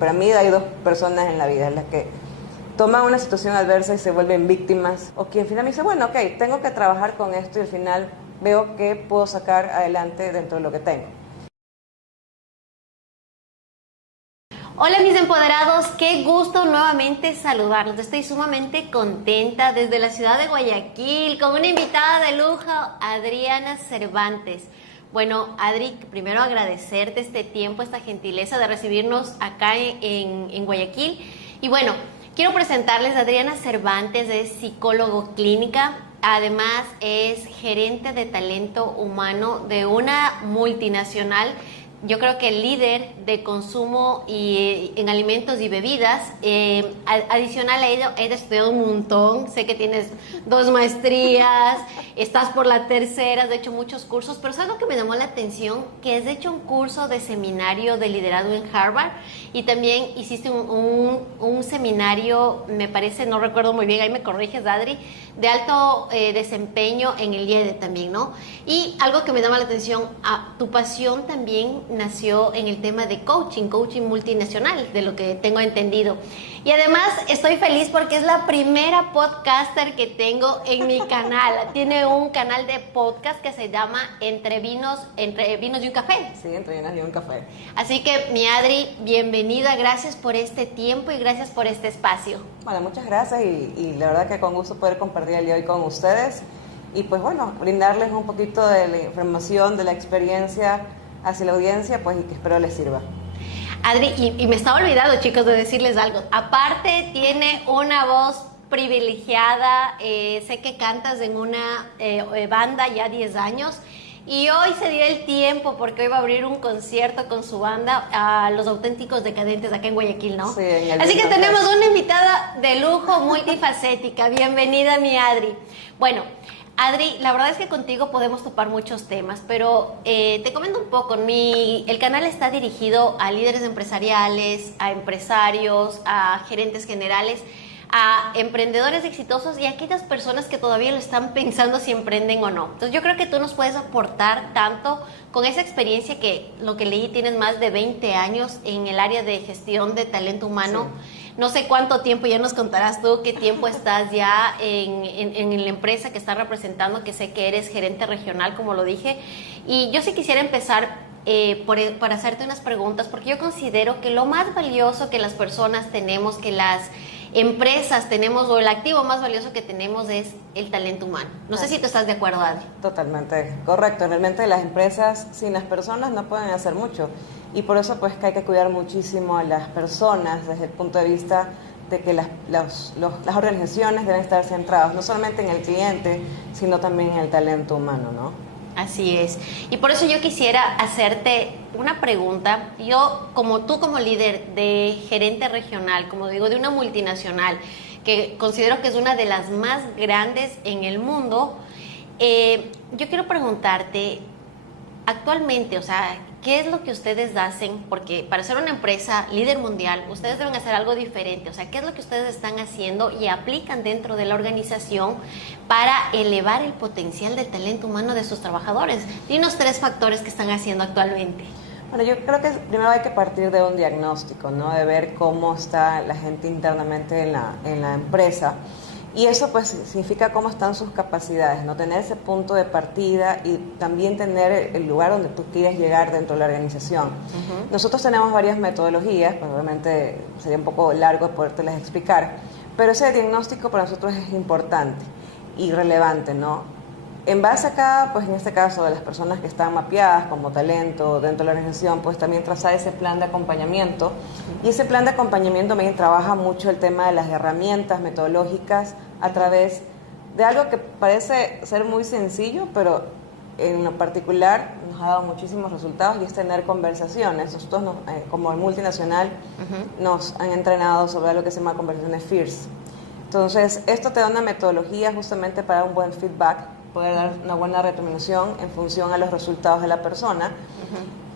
Para mí hay dos personas en la vida, las que toman una situación adversa y se vuelven víctimas, o quien al final me dice, bueno, ok, tengo que trabajar con esto y al final veo que puedo sacar adelante dentro de lo que tengo. Hola mis empoderados, qué gusto nuevamente saludarlos. Estoy sumamente contenta desde la ciudad de Guayaquil con una invitada de lujo, Adriana Cervantes. Bueno, Adri, primero agradecerte este tiempo, esta gentileza de recibirnos acá en Guayaquil. Y bueno, quiero presentarles a Adriana Cervantes, es psicólogo clínica, además es gerente de talento humano de una multinacional. Yo creo que el líder de consumo en alimentos y bebidas, adicional a ello, he estudiado un montón, sé que tienes 2 maestrías, estás por la tercera, has hecho muchos cursos, pero ¿sabes lo que me llamó la atención? Que has hecho un curso de seminario de liderazgo en Harvard y también hiciste un seminario, me parece, no recuerdo muy bien, ahí me corriges, Adri, de alto desempeño en el IED también, ¿no? Y algo que me llama la atención, tu pasión también nació en el tema de coaching multinacional, de lo que tengo entendido. Y además estoy feliz porque es la primera podcaster que tengo en mi canal. Tiene un canal de podcast que se llama Entre Vinos y un Café. Sí, Entre Vinos y un Café. Así que, mi Adri, bienvenida, gracias por este tiempo y gracias por este espacio. Bueno, muchas gracias y la verdad que con gusto poder compartir el día de hoy con ustedes y pues bueno, brindarles un poquito de la información, de la experiencia hacia la audiencia, pues y que espero les sirva. Adri, y me estaba olvidando, chicos, de decirles algo. Aparte, tiene una voz privilegiada, sé que cantas en una banda ya 10 años y hoy se dio el tiempo porque hoy va a abrir un concierto con su banda a Los Auténticos Decadentes acá en Guayaquil, ¿no? Sí, en el Así que Disco tenemos Fest. una invitada de lujo multifacética. Bienvenida, mi Adri. Bueno, Adri, la verdad es que contigo podemos topar muchos temas, pero te comento un poco. El canal está dirigido a líderes empresariales, a empresarios, a gerentes generales, a emprendedores exitosos y a aquellas personas que todavía lo están pensando si emprenden o no. Entonces yo creo que tú nos puedes aportar tanto con esa experiencia que, lo que leí, tienes más de 20 años en el área de gestión de talento humano. Sí. No sé cuánto tiempo, ya nos contarás tú qué tiempo estás ya en la empresa que estás representando, que sé que eres gerente regional, como lo dije. Y yo sí quisiera empezar por hacerte unas preguntas, porque yo considero que lo más valioso que las personas tenemos, que las empresas tenemos, o el activo más valioso que tenemos es el talento humano. No sé si tú estás de acuerdo, Adri. Totalmente correcto. Realmente las empresas sin las personas no pueden hacer mucho. Y por eso pues que hay que cuidar muchísimo a las personas desde el punto de vista de que las organizaciones deben estar centradas no solamente en el cliente, sino también en el talento humano, ¿no? Así es. Y por eso yo quisiera hacerte una pregunta. Yo, como líder de gerente regional, como digo, de una multinacional, que considero que es una de las más grandes en el mundo, yo quiero preguntarte, actualmente, o sea, ¿qué es lo que ustedes hacen? Porque para ser una empresa líder mundial, ustedes deben hacer algo diferente. O sea, ¿qué es lo que ustedes están haciendo y aplican dentro de la organización para elevar el potencial del talento humano de sus trabajadores? Dinos 3 factores que están haciendo actualmente. Bueno, yo creo que primero hay que partir de un diagnóstico, ¿no? De ver cómo está la gente internamente en la empresa. Y eso pues significa cómo están sus capacidades, ¿no? Tener ese punto de partida y también tener el lugar donde tú quieres llegar dentro de la organización. Nosotros tenemos varias metodologías, pues obviamente sería un poco largo podértelas explicar, pero ese diagnóstico para nosotros es importante y relevante, ¿no? En base a cada, pues en este caso de las personas que están mapeadas como talento dentro de la organización, pues también trazar ese plan de acompañamiento. Y ese plan de acompañamiento también trabaja mucho el tema de las herramientas metodológicas a través de algo que parece ser muy sencillo, pero en lo particular nos ha dado muchísimos resultados, y es tener conversaciones. Nosotros como multinacional nos han entrenado sobre lo que se llama conversaciones FIRS. Entonces, esto te da una metodología justamente para un buen feedback, poder dar una buena retroalimentación en función a los resultados de la persona.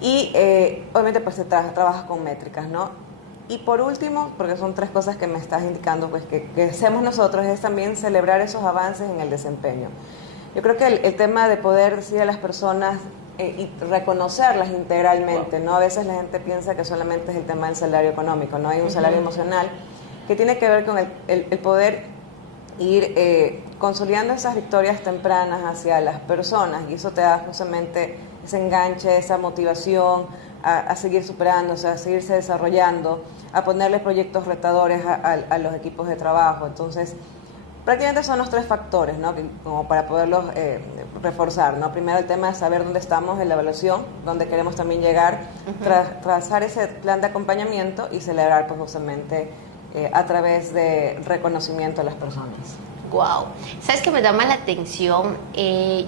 Y obviamente pues se trabaja con métricas, ¿no? Y por último, porque son 3 cosas que me estás indicando, pues que hacemos nosotros, es también celebrar esos avances en el desempeño. Yo creo que el tema de poder decir a las personas y reconocerlas integralmente, ¿no? A veces la gente piensa que solamente es el tema del salario económico, ¿no? Hay un salario emocional que tiene que ver con el poder ir consolidando esas victorias tempranas hacia las personas, y eso te da justamente ese enganche, esa motivación a seguir superándose, a seguirse desarrollando, a ponerle proyectos retadores a los equipos de trabajo. Entonces, prácticamente son los tres factores, ¿no? Como para poderlos reforzar, ¿no? Primero, el tema de saber dónde estamos en la evaluación, dónde queremos también llegar, trazar ese plan de acompañamiento y celebrar, pues, justamente a través de reconocimiento a las personas. Wow. ¿Sabes qué me llama la atención?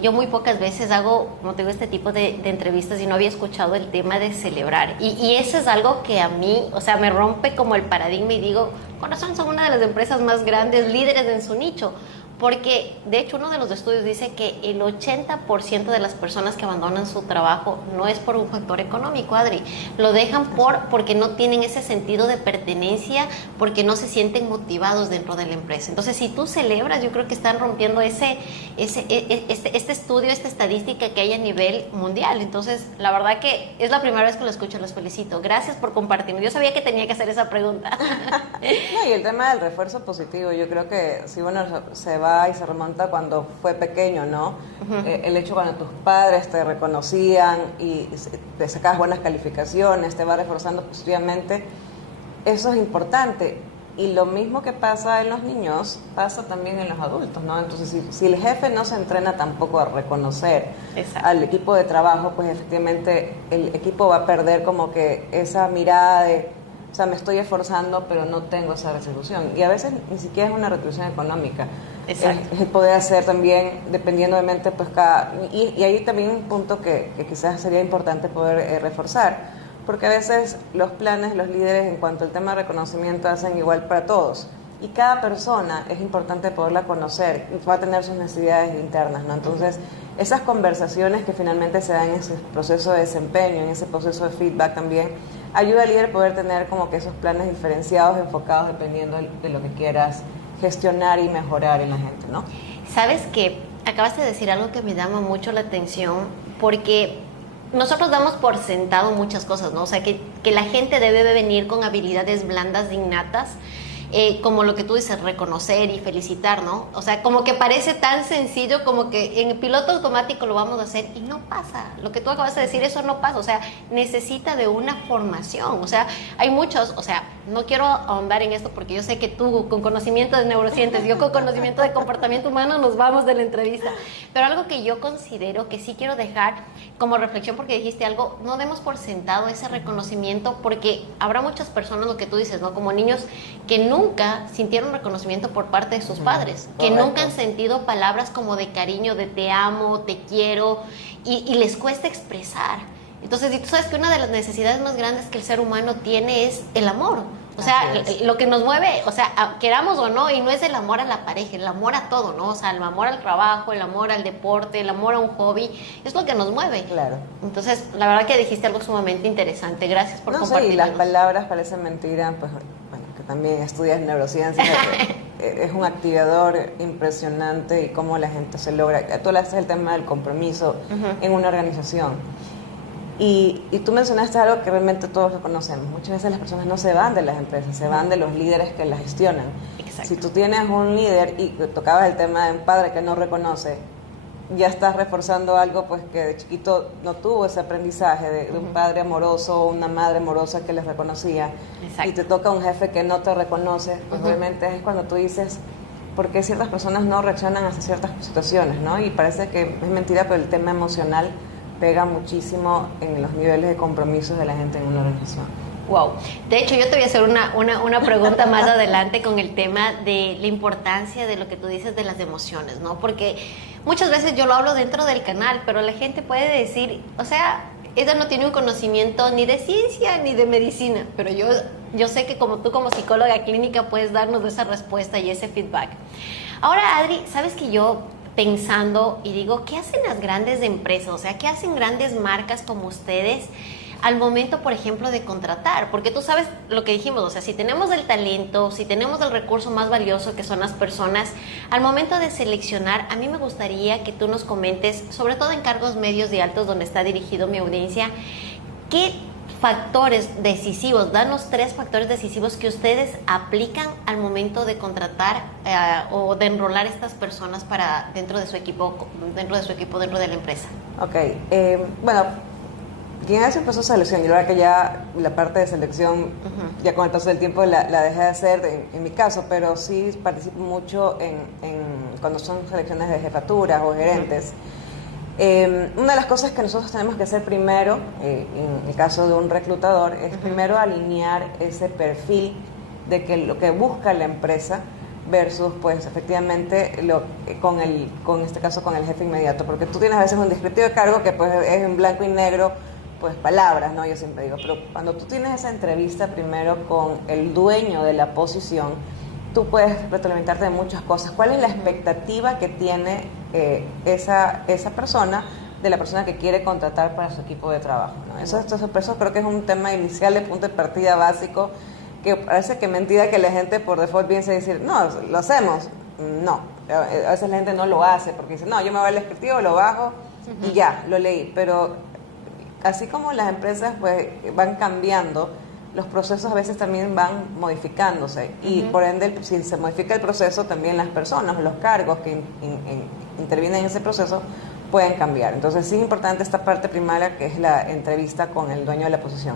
Yo muy pocas veces hago, como te digo, este tipo de entrevistas y no había escuchado el tema de celebrar. Y eso es algo que a mí, o sea, me rompe como el paradigma y digo, con razón son una de las empresas más grandes, líderes en su nicho. Porque, de hecho, uno de los estudios dice que el 80% de las personas que abandonan su trabajo no es por un factor económico, Adri. Lo dejan porque no tienen ese sentido de pertenencia, porque no se sienten motivados dentro de la empresa. Entonces, si tú celebras, yo creo que están rompiendo este estudio, esta estadística que hay a nivel mundial. Entonces, la verdad que es la primera vez que lo escucho, los felicito. Gracias por compartirme. Yo sabía que tenía que hacer esa pregunta. No, y el tema del refuerzo positivo, yo creo que si uno se va y se remonta cuando fue pequeño, ¿no? El hecho cuando tus padres te reconocían y te sacabas buenas calificaciones, te va reforzando positivamente, eso es importante. Y lo mismo que pasa en los niños, pasa también en los adultos, ¿no? Entonces, si el jefe no se entrena tampoco a reconocer al equipo de trabajo, pues efectivamente el equipo va a perder como que esa mirada de, o sea, me estoy esforzando, pero no tengo esa retribución. Y a veces ni siquiera es una retribución económica. Es el poder hacer también, dependiendo obviamente, pues y ahí también un punto que quizás sería importante poder reforzar, porque a veces los planes, los líderes en cuanto al tema de reconocimiento hacen igual para todos. Y cada persona es importante poderla conocer, va a tener sus necesidades internas, ¿no? Entonces, esas conversaciones que finalmente se dan en ese proceso de desempeño, en ese proceso de feedback también, ayuda al líder a poder tener como que esos planes diferenciados, enfocados dependiendo de lo que quieras gestionar y mejorar en la gente, ¿no? Sabes que acabas de decir algo que me llama mucho la atención, porque nosotros damos por sentado muchas cosas, ¿no? O sea, que la gente debe venir con habilidades blandas innatas, como lo que tú dices, reconocer y felicitar, ¿no? O sea, como que parece tan sencillo, como que en piloto automático lo vamos a hacer y no pasa. Lo que tú acabas de decir, eso no pasa. O sea, necesita de una formación. O sea, hay muchos, o sea, no quiero ahondar en esto porque yo sé que tú con conocimiento de neurociencias, yo con conocimiento de comportamiento humano nos vamos de la entrevista. Pero algo que yo considero que sí quiero dejar como reflexión, porque dijiste algo, no demos por sentado ese reconocimiento, porque habrá muchas personas, lo que tú dices, ¿no? Como niños que nunca sintieron reconocimiento por parte de sus padres, que nunca han sentido palabras como de cariño, de te amo, te quiero, y les cuesta expresar. Entonces, y tú sabes que una de las necesidades más grandes que el ser humano tiene es el amor. O sea, lo que nos mueve, o sea, queramos o no, y no es el amor a la pareja, el amor a todo, ¿no? O sea, el amor al trabajo, el amor al deporte, el amor a un hobby, es lo que nos mueve. Claro. Entonces, la verdad que dijiste algo sumamente interesante. Gracias por compartirlo. Sí, las palabras parecen mentira, pues, bueno, que también estudias neurociencias, es un activador impresionante y cómo la gente se logra. Tú hablaste del tema del compromiso en una organización. Y tú mencionaste algo que realmente todos reconocemos. Muchas veces las personas no se van de las empresas, se van de los líderes que las gestionan. Exacto. Si tú tienes un líder y tocabas el tema de un padre que no reconoce, ya estás reforzando algo pues que de chiquito no tuvo ese aprendizaje de un padre amoroso o una madre amorosa que les reconocía. Exacto. Y te toca un jefe que no te reconoce, pues obviamente es cuando tú dices por qué ciertas personas no reaccionan hacia ciertas situaciones, ¿no? Y parece que es mentira, pero el tema emocional pega muchísimo en los niveles de compromisos de la gente en una organización. Wow. De hecho, yo te voy a hacer una pregunta más adelante con el tema de la importancia de lo que tú dices de las emociones, ¿no? Porque muchas veces yo lo hablo dentro del canal, pero la gente puede decir, o sea, ella no tiene un conocimiento ni de ciencia ni de medicina, pero yo sé que como tú como psicóloga clínica puedes darnos esa respuesta y ese feedback. Ahora, Adri, ¿sabes que yo pensando y digo, ¿qué hacen las grandes empresas? O sea, ¿qué hacen grandes marcas como ustedes al momento, por ejemplo, de contratar, porque tú sabes lo que dijimos, o sea, si tenemos el talento, si tenemos el recurso más valioso que son las personas, al momento de seleccionar, a mí me gustaría que tú nos comentes, sobre todo en cargos medios y altos donde está dirigido mi audiencia, ¿qué factores decisivos, danos 3 factores decisivos que ustedes aplican al momento de contratar o de enrolar estas personas para dentro de su equipo, dentro de la empresa? Ok, bueno, quien hace un proceso de selección, yo la verdad que ya la parte de selección, ya con el paso del tiempo la dejé de hacer en mi caso, pero sí participo mucho cuando son selecciones de jefaturas o gerentes. Una de las cosas que nosotros tenemos que hacer primero, en el caso de un reclutador, es primero alinear ese perfil de que lo que busca la empresa versus, pues, efectivamente, con este caso, con el jefe inmediato. Porque tú tienes a veces un descriptivo de cargo que, pues, es en blanco y negro, pues, palabras, ¿no? Yo siempre digo, pero cuando tú tienes esa entrevista primero con el dueño de la posición, tú puedes retroalimentarte de muchas cosas. ¿Cuál es la expectativa que tiene esa persona de la persona que quiere contratar para su equipo de trabajo, ¿no? Eso creo que es un tema inicial, de punto de partida básico, que parece que mentira que la gente por default piensa decir, no, lo hacemos. No, a veces la gente no lo hace porque dice, no, yo me voy al descriptivo, lo bajo y ya, lo leí. Pero así como las empresas, pues, van cambiando, los procesos a veces también van modificándose y por ende, si se modifica el proceso, también las personas, los cargos que intervienen en ese proceso pueden cambiar. Entonces sí es importante esta parte primaria, que es la entrevista con el dueño de la posición.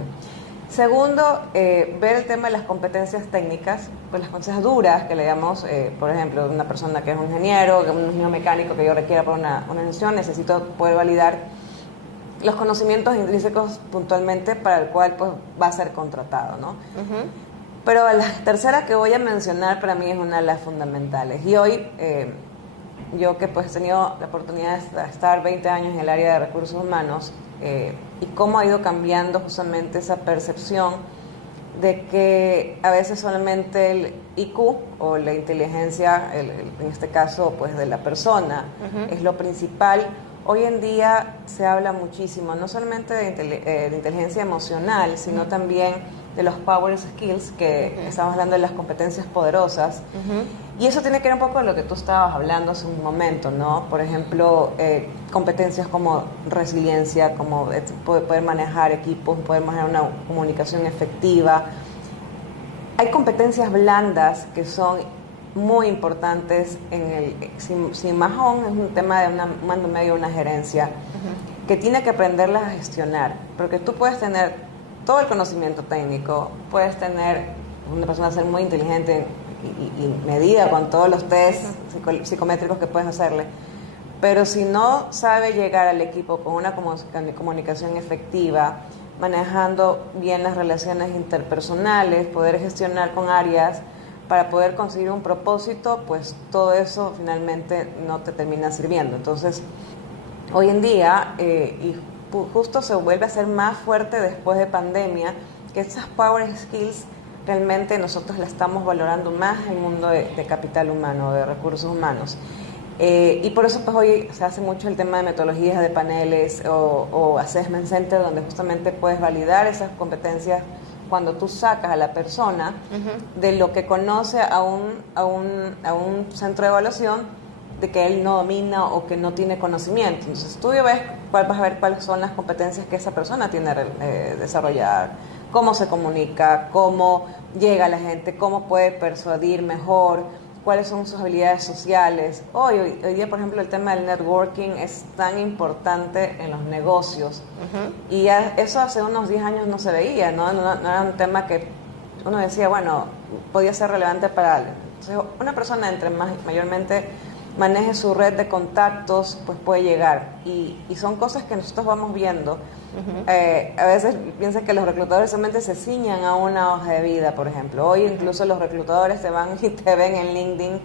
Segundo, ver el tema de las competencias técnicas, pues las competencias duras que le damos, por ejemplo, una persona que es un ingeniero, un ingeniero mecánico que yo requiera para una organización, necesito poder validar los conocimientos intrínsecos puntualmente para el cual, pues, va a ser contratado, ¿no? Pero la tercera que voy a mencionar para mí es una de las fundamentales. Y hoy, yo que, pues, he tenido la oportunidad de estar 20 años en el área de recursos humanos, y cómo ha ido cambiando justamente esa percepción de que a veces solamente el IQ o la inteligencia, en este caso, pues, de la persona, es lo principal. Hoy en día se habla muchísimo, no solamente de inteligencia emocional, sino también de los power skills, que estamos hablando de las competencias poderosas. Y eso tiene que ver un poco con lo que tú estabas hablando hace un momento, ¿no? Por ejemplo, competencias como resiliencia, como poder manejar equipos, poder manejar una comunicación efectiva. Hay competencias blandas que son muy importantes si más aún es un tema de un mando medio, una gerencia, que tiene que aprenderlas a gestionar, porque tú puedes tener todo el conocimiento técnico, puedes tener una persona ser muy inteligente y medida con todos los test psicométricos que puedes hacerle, pero si no sabe llegar al equipo con una comunicación efectiva, manejando bien las relaciones interpersonales, poder gestionar con áreas para poder conseguir un propósito, pues todo eso finalmente no te termina sirviendo. Entonces, hoy en día, y justo se vuelve a ser más fuerte después de pandemia, que esas power skills realmente nosotros las estamos valorando más en el mundo de capital humano, de recursos humanos. Y por eso, pues, hoy se hace mucho el tema de metodologías de paneles o assessment center, donde justamente puedes validar esas competencias cuando tú sacas a la persona de lo que conoce a un centro de evaluación, de que él no domina o que no tiene conocimiento. Entonces tú vas a ver cuáles son las competencias que esa persona tiene desarrollar, cómo se comunica, cómo llega a la gente, cómo puede persuadir mejor, cuáles son sus habilidades sociales. Hoy día, por ejemplo, el tema del networking es tan importante en los negocios. Y eso hace unos 10 años no se veía, ¿no? No era un tema que uno decía, bueno, podía ser relevante para alguien. Entonces, una persona mayormente maneje su red de contactos, pues puede llegar. Y son cosas que nosotros vamos viendo. A veces piensan que los reclutadores solamente se ciñan a una hoja de vida, por ejemplo. Hoy incluso los reclutadores te van y te ven en LinkedIn,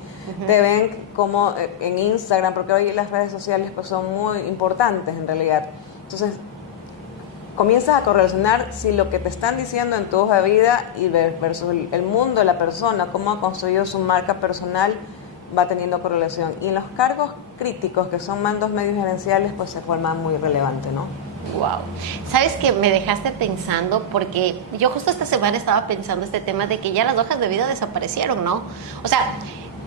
te ven como en Instagram, porque hoy las redes sociales, pues, son muy importantes en realidad. Entonces, comienzas a correlacionar si lo que te están diciendo en tu hoja de vida y versus el mundo de la persona, cómo ha construido su marca personal, va teniendo correlación. Y en los cargos críticos, que son mandos medios gerenciales, pues se forma muy relevante, ¿no? Wow. Sabes que me dejaste pensando porque yo justo esta semana estaba pensando este tema de que ya las hojas de vida desaparecieron, ¿no? O sea,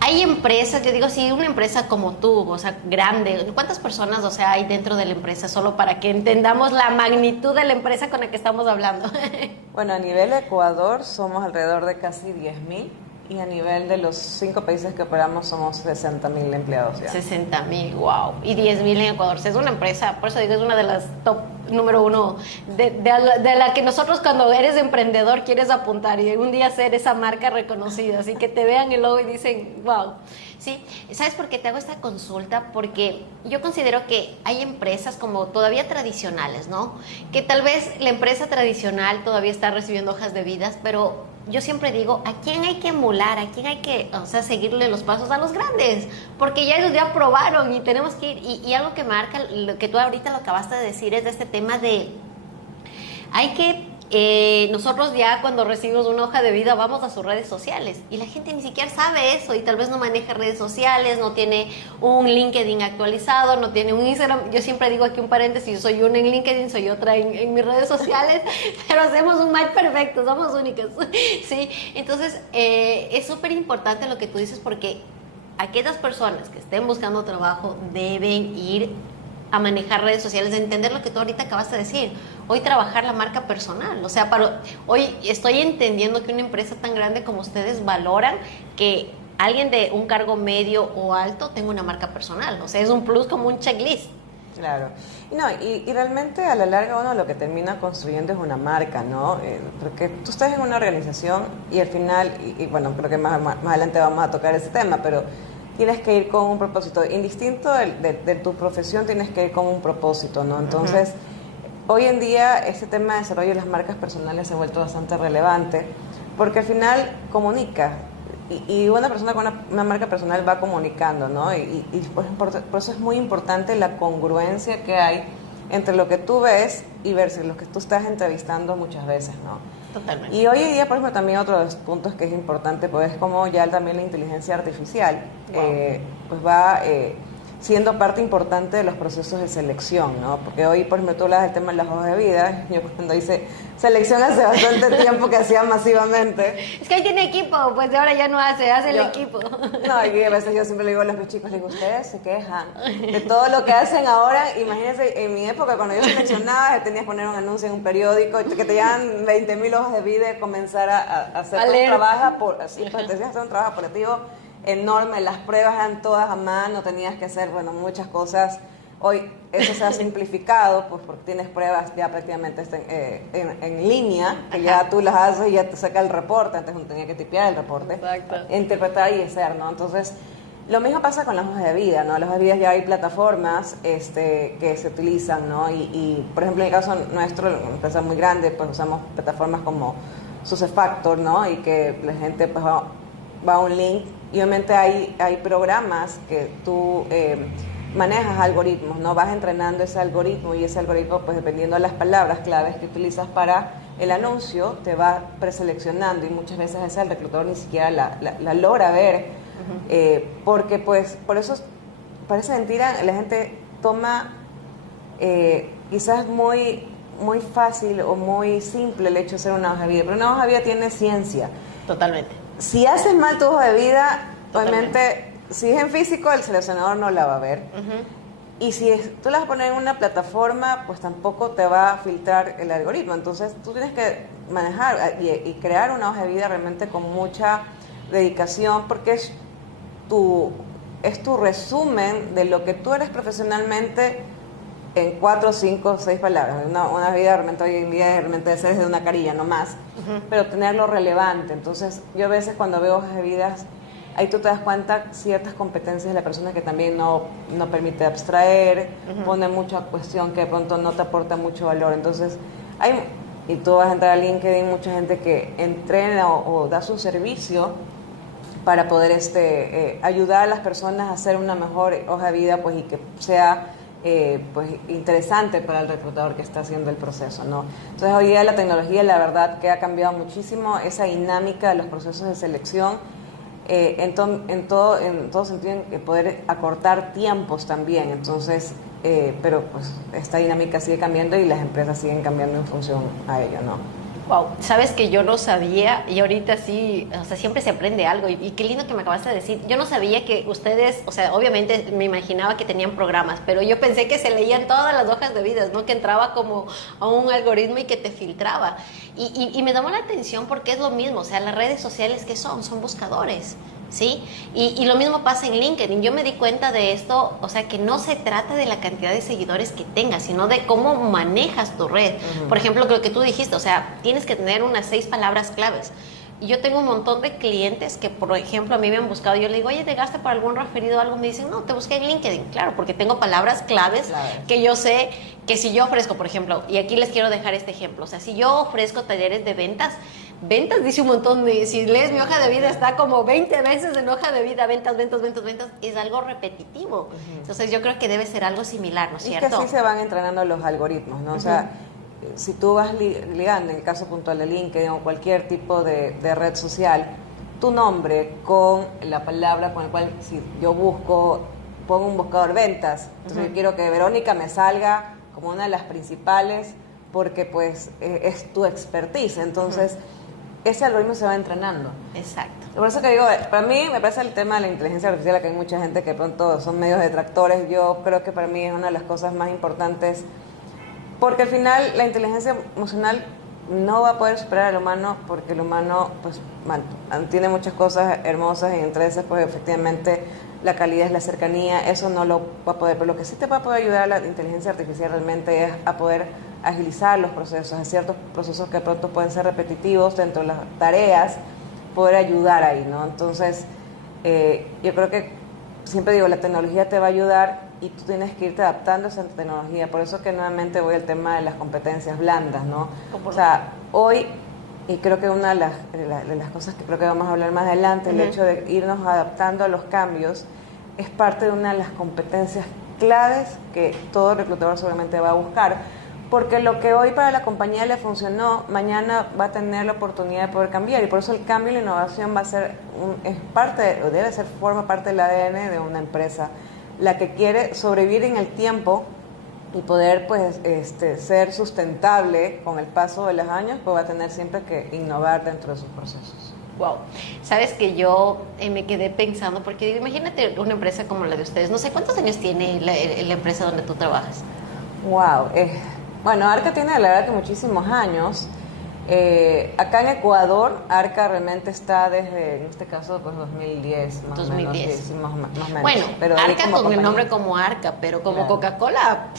hay empresas, yo digo, si una empresa como tú, o sea, grande, ¿cuántas personas, o sea, hay dentro de la empresa? Solo para que entendamos la magnitud de la empresa con la que estamos hablando. Bueno, a nivel Ecuador somos alrededor de casi 10.000 y a nivel de los 5 países que operamos somos 60.000 empleados ya. 60.000, wow. Y 10.000 en Ecuador. O sea, es una empresa, por eso digo, es una de las top número uno de la que nosotros cuando eres emprendedor quieres apuntar y un día ser esa marca reconocida. Así que te vean el logo y dicen, wow. Sí, ¿sabes por qué te hago esta consulta? Porque yo considero que hay empresas como todavía tradicionales, ¿no? Que tal vez la empresa tradicional todavía está recibiendo hojas de vidas, pero yo siempre digo, ¿a quién hay que emular? ¿A quién hay que, o sea, seguirle los pasos? A los grandes, porque ya ellos ya probaron y tenemos que ir. Y algo que marca, lo que tú ahorita lo acabaste de decir, es de este tema de, hay que, nosotros ya cuando recibimos una hoja de vida vamos a sus redes sociales y la gente ni siquiera sabe eso y tal vez no maneja redes sociales, no tiene un LinkedIn actualizado, no tiene un Instagram. Yo siempre digo aquí un paréntesis, yo soy una en LinkedIn, soy otra en mis redes sociales, pero hacemos un match perfecto, somos únicas. ¿Sí? Entonces es súper importante lo que tú dices porque aquellas personas que estén buscando trabajo deben ir a manejar redes sociales, entender lo que tú ahorita acabas de decir. Hoy trabajar la marca personal, o sea, hoy estoy entendiendo que una empresa tan grande como ustedes valoran que alguien de un cargo medio o alto tenga una marca personal, o sea, es un plus como un checklist. Claro. Y realmente a la larga uno lo que termina construyendo es una marca, ¿no? Porque tú estás en una organización y al final, y bueno, creo que más adelante vamos a tocar ese tema, pero tienes que ir con un propósito. Indistinto de tu profesión, tienes que ir con un propósito, ¿no? Entonces, hoy en día este tema de desarrollo de las marcas personales se ha vuelto bastante relevante porque al final comunica. Y una persona con una marca personal va comunicando, ¿no? Y por eso es muy importante la congruencia que hay entre lo que tú ves y versus lo que tú estás entrevistando muchas veces, ¿no? Totalmente. Y hoy en día, por ejemplo, también otro de los puntos que es importante, pues es como ya también la inteligencia artificial, Wow. pues va siendo parte importante de los procesos de selección, ¿no? Porque hoy, por ejemplo, tú hablas del tema de las hojas de vida. Yo cuando hice selección hace bastante tiempo que hacía masivamente. Es que hoy tiene equipo, pues de ahora ya no hace el equipo. No, y a veces yo siempre le digo a los chicos, les digo, ustedes se quejan de todo lo que hacen ahora. Imagínense, en mi época, cuando yo seleccionaba, tenías que poner un anuncio en un periódico, que te llevan 20.000 hojas de vida y comenzar a hacer un trabajo, así, pues, te hacer un trabajo operativo enorme, las pruebas eran todas a mano, tenías que hacer, bueno, muchas cosas. Hoy eso se ha simplificado, pues porque tienes pruebas ya prácticamente en línea, que ya tú las haces y ya te saca el reporte. Antes no tenía que tipear el reporte. Exacto. Interpretar y hacer, ¿no? Entonces, lo mismo pasa con las hojas de vida, ¿no? Las hojas de vida ya hay plataformas que se utilizan, ¿no? Y, por ejemplo, en el caso nuestro, una empresa muy grande, pues usamos plataformas como SuccessFactors, ¿no? Y que la gente pues va a un link y obviamente hay programas que tú manejas algoritmos, ¿no? Vas entrenando ese algoritmo y ese algoritmo, pues dependiendo de las palabras claves que utilizas para el anuncio, te va preseleccionando y muchas veces ese el reclutador ni siquiera la logra ver, porque pues por eso parece mentira, la gente toma quizás muy fácil o muy simple el hecho de hacer una hoja de vida, pero una hoja de vida tiene ciencia. Totalmente. Si haces mal tu hoja de vida, obviamente, si es en físico, el seleccionador no la va a ver. Y si tú la vas a poner en una plataforma, pues tampoco te va a filtrar el algoritmo. Entonces, tú tienes que manejar y crear una hoja de vida realmente con mucha dedicación, porque es tu resumen de lo que tú eres profesionalmente en 4, 5, 6 palabras. Una vida realmente hoy en día realmente es de una carilla, no más, pero tenerlo relevante. Entonces, yo a veces cuando veo hojas de vidas, ahí tú te das cuenta ciertas competencias de la persona que también no permite abstraer, pone mucha cuestión que de pronto no te aporta mucho valor. Entonces, y tú vas a entrar a LinkedIn, mucha gente que entrena o da su servicio para poder ayudar a las personas a hacer una mejor hoja de vida, pues, y que sea pues interesante para el reclutador que está haciendo el proceso, ¿no? Entonces hoy día la tecnología, la verdad que ha cambiado muchísimo esa dinámica de los procesos de selección, en todo sentido, en poder acortar tiempos también. Entonces pero pues esta dinámica sigue cambiando y las empresas siguen cambiando en función a ello, ¿no? Wow, sabes que yo no sabía y ahorita sí, o sea, siempre se aprende algo y qué lindo que me acabaste de decir. Yo no sabía que ustedes, o sea, obviamente me imaginaba que tenían programas, pero yo pensé que se leían todas las hojas de vida, ¿no? Que entraba como a un algoritmo y que te filtraba. Y me llamó la atención porque es lo mismo, o sea, las redes sociales, ¿qué son? Son buscadores. ¿Sí? Y lo mismo pasa en LinkedIn. Yo me di cuenta de esto, o sea, que no se trata de la cantidad de seguidores que tengas, sino de cómo manejas tu red. Por ejemplo, lo que tú dijiste, o sea, tienes que tener unas 6 palabras claves. Y yo tengo un montón de clientes que, por ejemplo, a mí me han buscado, yo le digo, oye, ¿llegaste por algún referido o algo? Me dicen, no, te busqué en LinkedIn. Claro, porque tengo palabras claves que yo sé que si yo ofrezco, por ejemplo, y aquí les quiero dejar este ejemplo, o sea, si yo ofrezco talleres de ventas dice un montón de, si lees mi hoja de vida está como 20 veces en hoja de vida, ventas, es algo repetitivo. Entonces yo creo que debe ser algo similar, ¿no es cierto? Es que así se van entrenando los algoritmos, ¿no? O sea, si tú vas ligando, en el caso puntual de LinkedIn o cualquier tipo de red social, tu nombre con la palabra con la cual, si yo pongo un buscador ventas, entonces yo quiero que Verónica me salga como una de las principales porque pues es tu expertise, entonces ese algoritmo se va entrenando. Exacto. Por eso que digo, para mí me parece el tema de la inteligencia artificial, que hay mucha gente que de pronto son medios detractores, yo creo que para mí es una de las cosas más importantes, porque al final la inteligencia emocional no va a poder superar al humano, porque el humano pues tiene muchas cosas hermosas y entre esas pues efectivamente la calidad es la cercanía, eso no lo va a poder, pero lo que sí te va a poder ayudar a la inteligencia artificial realmente es a poder agilizar los procesos, a ciertos procesos que de pronto pueden ser repetitivos dentro de las tareas, poder ayudar ahí, ¿no? Entonces, yo creo que siempre digo, la tecnología te va a ayudar y tú tienes que irte adaptando a esa tecnología, por eso que nuevamente voy al tema de las competencias blandas, ¿no? O sea, hoy, y creo que una de las cosas que creo que vamos a hablar más adelante, el hecho de irnos adaptando a los cambios, es parte de una de las competencias claves que todo reclutador seguramente va a buscar, porque lo que hoy para la compañía le funcionó, mañana va a tener la oportunidad de poder cambiar, y por eso el cambio y la innovación va a ser, forma parte del ADN de una empresa, la que quiere sobrevivir en el tiempo y poder pues ser sustentable con el paso de los años, pues va a tener siempre que innovar dentro de sus procesos. Wow, sabes que yo me quedé pensando, porque digo, imagínate una empresa como la de ustedes, no sé cuántos años tiene la empresa donde tú trabajas. Wow, bueno, Arca tiene la verdad que muchísimos años. Acá en Ecuador, Arca realmente está desde, en este caso, pues 2010, más 2010. o menos. Sí, más o menos. Bueno, pero Arca con el nombre como Arca, pero como Coca-Cola.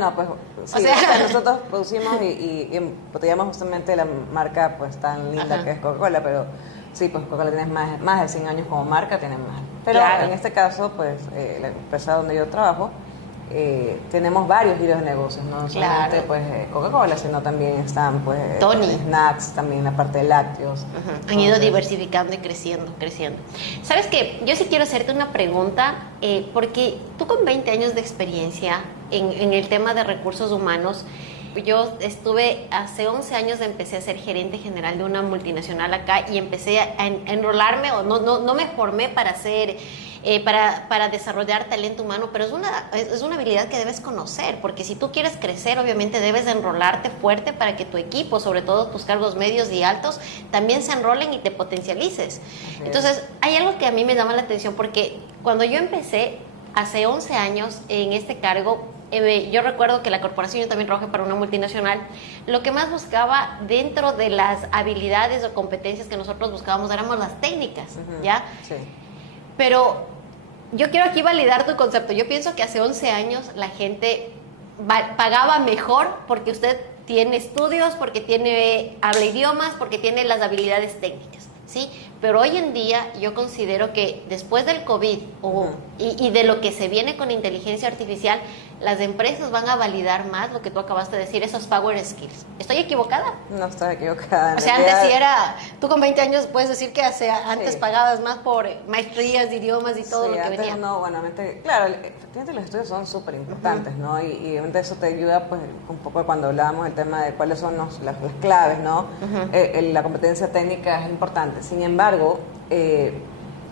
No, pues sí, o sea, nosotros producimos y embotellamos justamente la marca pues tan linda que es Coca-Cola, pero sí, pues Coca-Cola tiene más de 100 años como marca, tiene más. Pero en este caso, pues la empresa donde yo trabajo, tenemos varios giros de negocios, no solamente pues Coca-Cola, sino también están pues snacks, también la parte de lácteos. Han ido diversificando y creciendo. ¿Sabes qué? Yo sí quiero hacerte una pregunta, porque tú con 20 años de experiencia en el tema de recursos humanos, yo estuve, hace 11 años empecé a ser gerente general de una multinacional acá y empecé a enrolarme, o no me formé para hacer... para desarrollar talento humano, pero es una habilidad que debes conocer, porque si tú quieres crecer, obviamente debes enrolarte fuerte para que tu equipo, sobre todo tus cargos medios y altos, también se enrolen y te potencialices. Entonces, hay algo que a mí me llama la atención, porque cuando yo empecé, hace 11 años, en este cargo, yo recuerdo que la corporación, yo también trabajé para una multinacional, lo que más buscaba dentro de las habilidades o competencias que nosotros buscábamos éramos las técnicas, ¿ya? Sí. Pero yo quiero aquí validar tu concepto. Yo pienso que hace 11 años la gente pagaba mejor porque usted tiene estudios, porque habla idiomas, porque tiene las habilidades técnicas, ¿sí? Pero hoy en día yo considero que después del COVID y de lo que se viene con inteligencia artificial, las empresas van a validar más lo que tú acabaste de decir, esos power skills. ¿Estoy equivocada? No estoy equivocada. O sea, antes sí era... Tú con 20 años puedes decir que antes pagabas más por maestrías de idiomas y todo lo que antes venía. No, bueno, claro, efectivamente los estudios son súper importantes, ¿no? Y eso te ayuda, pues, un poco cuando hablábamos del tema de cuáles son las claves, ¿no? La competencia técnica es importante. Sin embargo,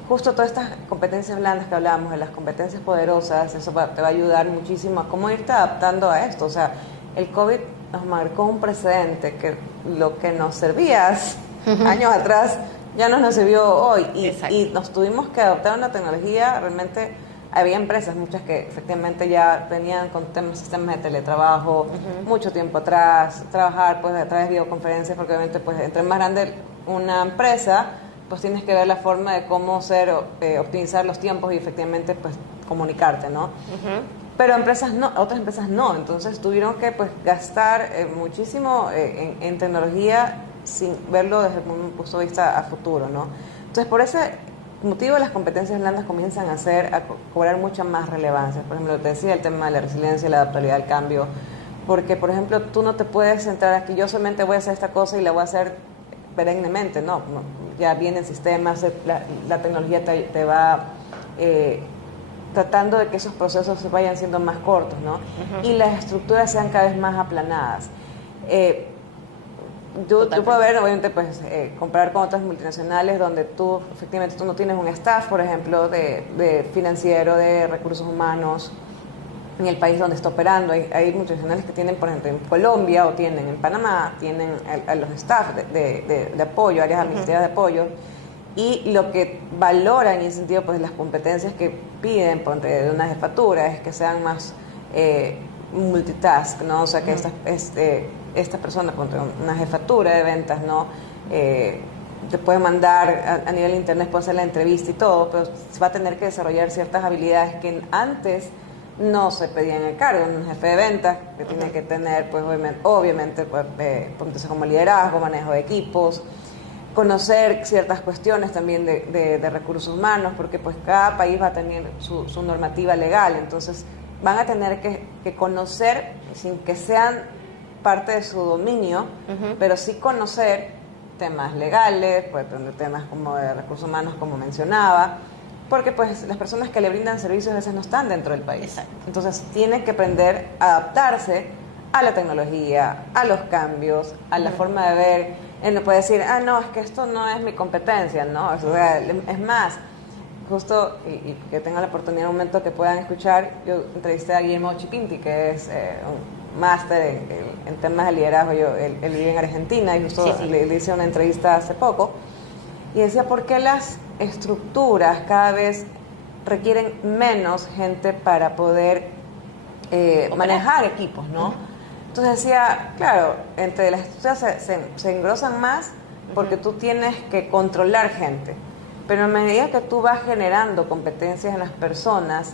justo todas estas competencias blandas que hablábamos, de las competencias poderosas, eso te va a ayudar muchísimo a cómo irte adaptando a esto. O sea, el COVID nos marcó un precedente que lo que nos servía años atrás ya no nos sirvió hoy y nos tuvimos que adaptar a una tecnología. Realmente había empresas, muchas que efectivamente ya venían con sistemas de teletrabajo mucho tiempo atrás, trabajar pues a través de videoconferencias, porque obviamente pues entre más grande una empresa, pues tienes que ver la forma de cómo optimizar los tiempos y efectivamente pues comunicarte, ¿no? Pero empresas no, otras empresas no, entonces tuvieron que pues gastar muchísimo en tecnología sin verlo desde un punto de vista a futuro, ¿no? Entonces por ese motivo las competencias blandas comienzan a cobrar mucha más relevancia. Por ejemplo, te decía el tema de la resiliencia y la adaptabilidad al cambio, porque por ejemplo tú no te puedes centrar aquí, yo solamente voy a hacer esta cosa y la voy a hacer perennemente, no, ya vienen sistemas, la tecnología te va tratando de que esos procesos se vayan siendo más cortos, ¿no? Y las estructuras sean cada vez más aplanadas. Yo puedo ver, obviamente, pues comparar con otras multinacionales donde efectivamente tú no tienes un staff, por ejemplo, de financiero, de recursos humanos, en el país donde está operando. Hay multinacionales que tienen, por ejemplo, en Colombia o tienen en Panamá, tienen a los staff de apoyo, áreas administrativas de apoyo, y lo que valoran en ese sentido, pues las competencias que piden por de una jefatura es que sean más multitask, ¿no? O sea, que esta persona, por una jefatura de ventas, ¿no? Te puede mandar a nivel de internet, puede hacer la entrevista y todo, pero va a tener que desarrollar ciertas habilidades que antes no se pedían en el cargo. Un jefe de ventas que tiene que tener, pues obviamente pues, como liderazgo, manejo de equipos, conocer ciertas cuestiones también de recursos humanos, porque pues cada país va a tener su normativa legal, entonces van a tener que conocer, sin que sean parte de su dominio, pero sí conocer temas legales, pues temas como de recursos humanos, como mencionaba, porque pues las personas que le brindan servicios a veces no están dentro del país. Exacto. Entonces tienen que aprender a adaptarse a la tecnología, a los cambios, a la forma de ver. Él no puede decir, no, es que esto no es mi competencia, ¿no? O sea, es más, justo, y que tengan la oportunidad en un momento que puedan escuchar, yo entrevisté a Guillermo Chipinti, que es un máster en temas de liderazgo. Él vive en Argentina y justo le hice una entrevista hace poco, y decía, ¿por qué las estructuras cada vez requieren menos gente para poder manejar equipos, ¿no? Entonces decía, claro, entre las estructuras se engrosan más porque tú tienes que controlar gente, pero a medida que tú vas generando competencias en las personas,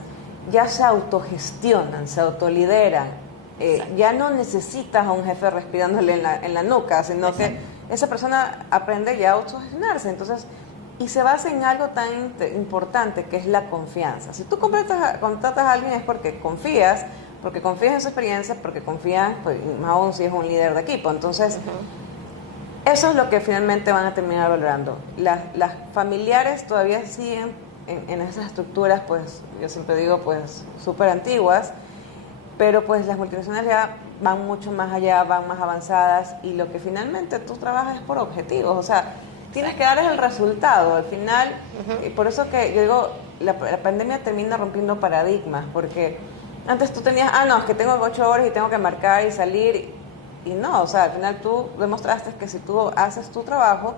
ya se autogestionan, se autolideran, ya no necesitas a un jefe respirándole en la nuca, sino que esa persona aprende ya a autogestionarse. Entonces, y se basa en algo tan importante que es la confianza. Si tú contratas a alguien es porque confías en su experiencia, porque confías, pues, más aún si es un líder de equipo. Entonces, eso es lo que finalmente van a terminar valorando. Las familiares todavía siguen en esas estructuras, pues, yo siempre digo, pues, súper antiguas, pero pues las multinacionales ya van mucho más allá, van más avanzadas, y lo que finalmente tú trabajas es por objetivos, o sea, tienes que darles el resultado al final. Y por eso que yo digo, la pandemia termina rompiendo paradigmas, porque antes tú tenías, no, es que tengo 8 horas y tengo que marcar y salir, y no, o sea, al final tú demostraste que si tú haces tu trabajo,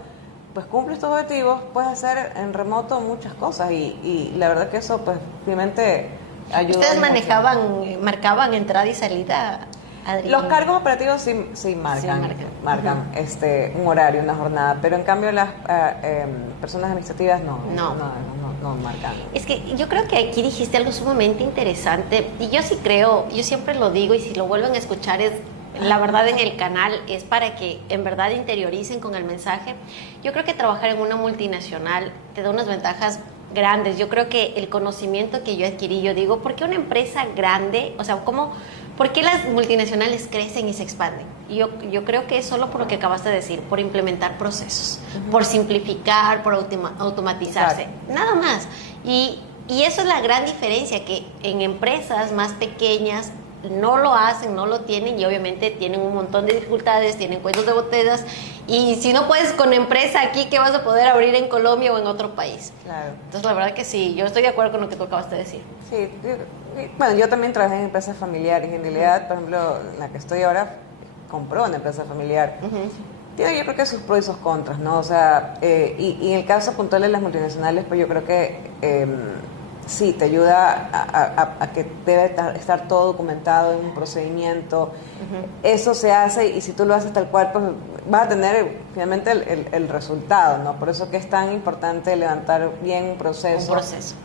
pues cumples tus objetivos, puedes hacer en remoto muchas cosas, y la verdad que eso pues finalmente ayuda. ¿Ustedes marcaban entrada y salida, Adrián? Los cargos operativos sí marcan un horario, una jornada, pero en cambio las personas administrativas no marcan. Es que yo creo que aquí dijiste algo sumamente interesante, y yo sí creo, yo siempre lo digo, y si lo vuelven a escuchar la verdad en el canal, es para que en verdad interioricen con el mensaje. Yo creo que trabajar en una multinacional te da unas ventajas grandes. Yo creo que el conocimiento que yo adquirí, yo digo, ¿por qué una empresa grande, o sea, por qué las multinacionales crecen y se expanden? Y yo creo que es solo por lo que acabaste de decir, por implementar procesos, por simplificar, por automatizarse, nada más. Y eso es la gran diferencia, que en empresas más pequeñas no lo hacen, no lo tienen y obviamente tienen un montón de dificultades, tienen cuentos de botellas y si no puedes con empresa aquí, ¿qué vas a poder abrir en Colombia o en otro país? Claro. Entonces la verdad que sí, yo estoy de acuerdo con lo que tú acabas de decir. Sí, bueno, yo también trabajé en empresas familiares y en realidad, por ejemplo, la que estoy ahora compró una empresa familiar. Tiene yo creo que sus pros y sus contras, ¿no? O sea, y en el caso puntual de las multinacionales, pues yo creo que sí, te ayuda a que debe estar todo documentado en un procedimiento. Eso se hace y si tú lo haces tal cual, pues vas a tener finalmente el resultado, ¿no? Por eso que es tan importante levantar bien un proceso.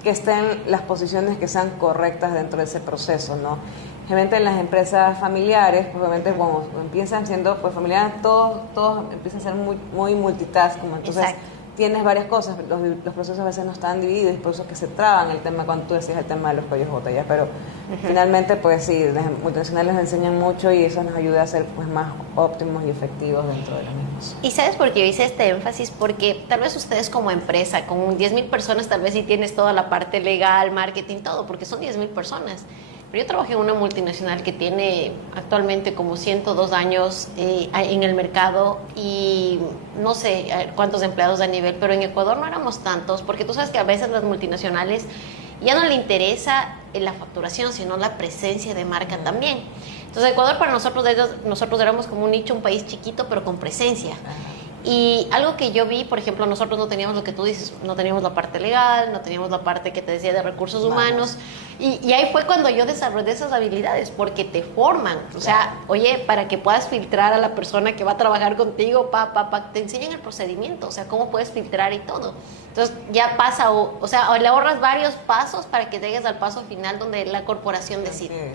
Que estén las posiciones que sean correctas dentro de ese proceso, ¿no? Generalmente en las empresas familiares, pues obviamente cuando empiezan siendo pues familiares, todos empiezan a ser muy multitask, como entonces Exacto. tienes varias cosas, los procesos a veces no están divididos, por eso que se traban el tema cuando tú decías el tema de los cuellos de botella, pero finalmente pues sí, las multinacionales nos enseñan mucho y eso nos ayuda a ser pues más óptimos y efectivos dentro de los mismos. Y ¿sabes por qué yo hice este énfasis? Porque tal vez ustedes como empresa, con 10,000 personas, tal vez sí tienes toda la parte legal, marketing, todo, porque son 10,000 personas. Pero yo trabajé en una multinacional que tiene actualmente como 102 años en el mercado y no sé cuántos empleados a nivel, pero en Ecuador no éramos tantos, porque tú sabes que a veces las multinacionales ya no le interesa la facturación, sino la presencia de marca también. Entonces Ecuador para nosotros éramos como un nicho, un país chiquito, pero con presencia. Y algo que yo vi, por ejemplo, nosotros no teníamos lo que tú dices, no teníamos la parte legal, no teníamos la parte que te decía de recursos humanos. Y ahí fue cuando yo desarrollé esas habilidades, porque te forman. O sea, oye, para que puedas filtrar a la persona que va a trabajar contigo, te enseñan el procedimiento, o sea, cómo puedes filtrar y todo. Entonces ya pasa, o sea, le ahorras varios pasos para que llegues al paso final donde la corporación decide.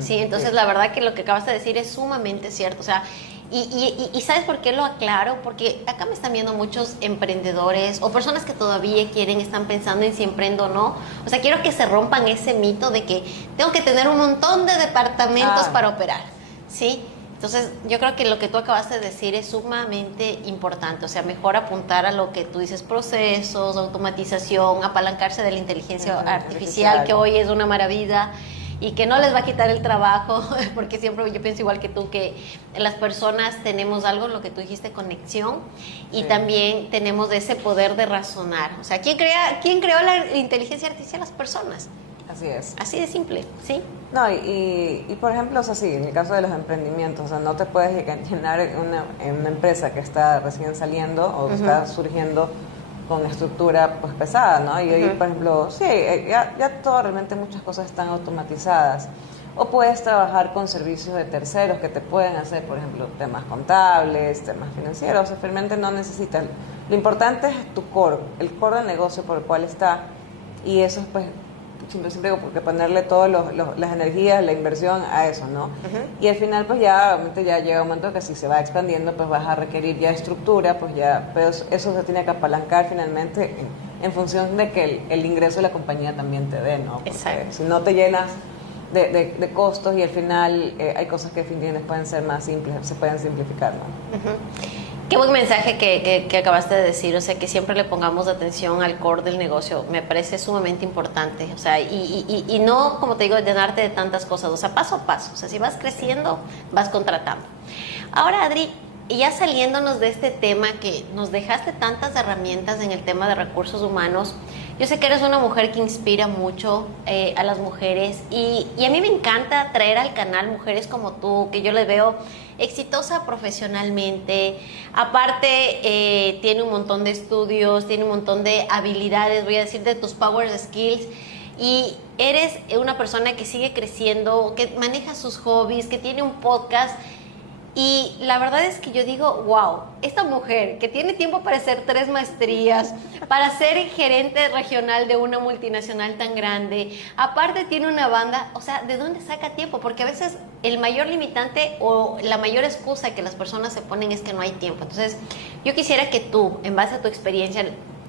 Sí, entonces la verdad que lo que acabas de decir es sumamente cierto, o sea, y ¿sabes por qué lo aclaro? Porque acá me están viendo muchos emprendedores o personas que todavía están pensando en si emprendo o no. O sea, quiero que se rompan ese mito de que tengo que tener un montón de departamentos para operar, ¿sí? Entonces, yo creo que lo que tú acabaste de decir es sumamente importante. O sea, mejor apuntar a lo que tú dices, procesos, automatización, apalancarse de la inteligencia artificial, que hoy es una maravilla y que no les va a quitar el trabajo, porque siempre yo pienso igual que tú, que las personas tenemos algo, lo que tú dijiste, conexión, y también tenemos ese poder de razonar. O sea, ¿quién creó la inteligencia artificial? Las personas. Así es. Así de simple, ¿sí? No, y por ejemplo, o sea, sí, en el caso de los emprendimientos, o sea, no te puedes llenar en una empresa que está recién saliendo o está surgiendo con estructura pues pesada, ¿no? Y hoy, por ejemplo, sí, ya todo, realmente muchas cosas están automatizadas. O puedes trabajar con servicios de terceros que te pueden hacer, por ejemplo, temas contables, temas financieros. O sea, realmente no necesitas. Lo importante es tu core, el core del negocio por el cual está. Y eso es, pues, siempre porque ponerle todas las energías, la inversión a eso, ¿no? Y al final, pues ya, obviamente ya llega un momento que si se va expandiendo, pues vas a requerir ya estructura, pues ya, pero eso se tiene que apalancar finalmente en función de que el ingreso de la compañía también te dé, ¿no? Porque si no te llenas de costos y al final hay cosas que definitivamente pueden ser más simples, se pueden simplificar, ¿no? Qué buen mensaje que acabaste de decir, o sea, que siempre le pongamos atención al core del negocio, me parece sumamente importante, o sea, y no, como te digo, llenarte de tantas cosas, o sea, paso a paso, o sea, si vas creciendo, vas contratando. Ahora, Adri, ya saliéndonos de este tema, que nos dejaste tantas herramientas en el tema de recursos humanos, yo sé que eres una mujer que inspira mucho a las mujeres y a mí me encanta traer al canal mujeres como tú, que yo les veo exitosa profesionalmente, aparte tiene un montón de estudios, tiene un montón de habilidades, voy a decir, de tus power skills, y eres una persona que sigue creciendo, que maneja sus hobbies, que tiene un podcast. Y la verdad es que yo digo, wow, esta mujer que tiene tiempo para hacer 3 maestrías, para ser gerente regional de una multinacional tan grande, aparte tiene una banda, o sea, ¿de dónde saca tiempo? Porque a veces el mayor limitante o la mayor excusa que las personas se ponen es que no hay tiempo. Entonces, yo quisiera que tú, en base a tu experiencia,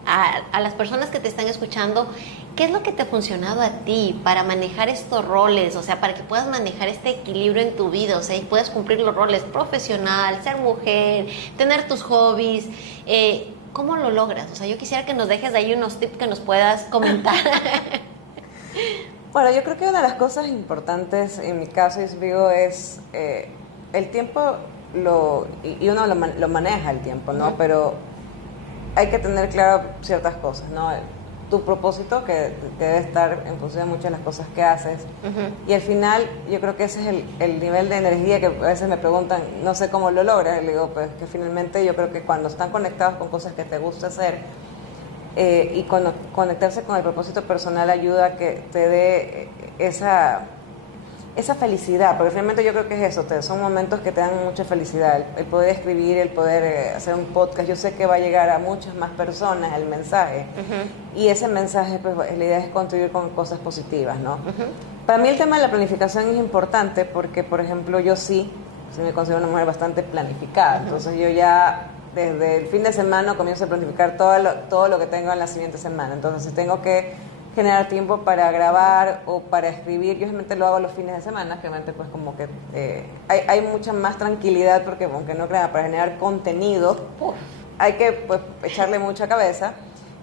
a las personas que te están escuchando, ¿qué es lo que te ha funcionado a ti para manejar estos roles? O sea, para que puedas manejar este equilibrio en tu vida, o sea, y puedas cumplir los roles profesional, ser mujer, tener tus hobbies. ¿Cómo lo logras? O sea, yo quisiera que nos dejes ahí unos tips que nos puedas comentar. Bueno, yo creo que una de las cosas importantes en mi caso, y digo, es el tiempo, y uno lo maneja el tiempo, ¿no? Pero hay que tener claro ciertas cosas, ¿no? Tu propósito, que debe estar en función de muchas de las cosas que haces. Y al final, yo creo que ese es el nivel de energía que a veces me preguntan, no sé cómo lo logras. Le digo, pues que finalmente yo creo que cuando están conectados con cosas que te gusta hacer, y conectarse con el propósito personal ayuda a que te dé esa felicidad, porque finalmente yo creo que es eso, son momentos que te dan mucha felicidad, el poder escribir, el poder hacer un podcast. Yo sé que va a llegar a muchas más personas el mensaje, y ese mensaje, pues la idea es contribuir con cosas positivas, ¿no? Para mí el tema de la planificación es importante porque, por ejemplo, yo sí me considero una mujer bastante planificada, entonces yo ya desde el fin de semana comienzo a planificar todo lo que tengo en la siguiente semana. Entonces, si tengo que generar tiempo para grabar o para escribir, yo realmente lo hago los fines de semana, que realmente pues como que hay mucha más tranquilidad, porque aunque no crean, para generar contenido hay que pues echarle mucha cabeza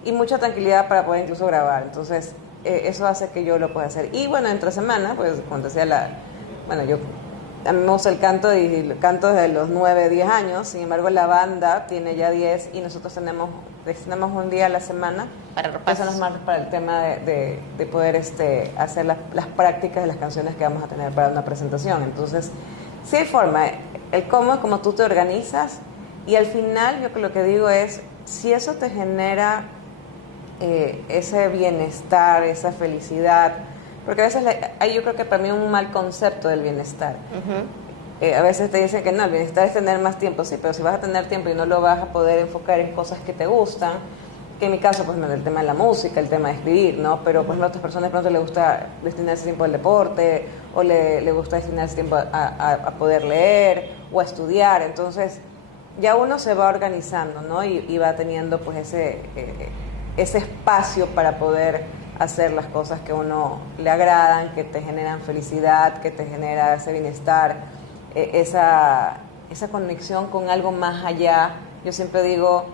y mucha tranquilidad para poder incluso grabar. Entonces, eso hace que yo lo pueda hacer. Y bueno, entre semana, pues cuando decía a mí me gusta el canto y canto desde los 9, 10 años. Sin embargo, la banda tiene ya 10 y nosotros tenemos un día a la semana para repasos. Eso nos marca para el tema de poder hacer las prácticas de las canciones que vamos a tener para una presentación. Entonces, sí hay forma. El cómo es como tú te organizas, y al final yo lo que digo es, si eso te genera ese bienestar, esa felicidad, porque a veces hay, yo creo que para mí un mal concepto del bienestar. A veces te dicen que no, el bienestar es tener más tiempo, sí, pero si vas a tener tiempo y no lo vas a poder enfocar en cosas que te gustan, que en mi caso, pues el tema de la música, el tema de escribir, ¿no? Pero pues a otras personas de pronto les gusta destinar ese tiempo al deporte, o le gusta destinar ese tiempo a poder leer o a estudiar. Entonces ya uno se va organizando, ¿no? Y va teniendo pues ese espacio para poder hacer las cosas que a uno le agradan, que te generan felicidad, que te genera ese bienestar, esa conexión con algo más allá. Yo siempre digo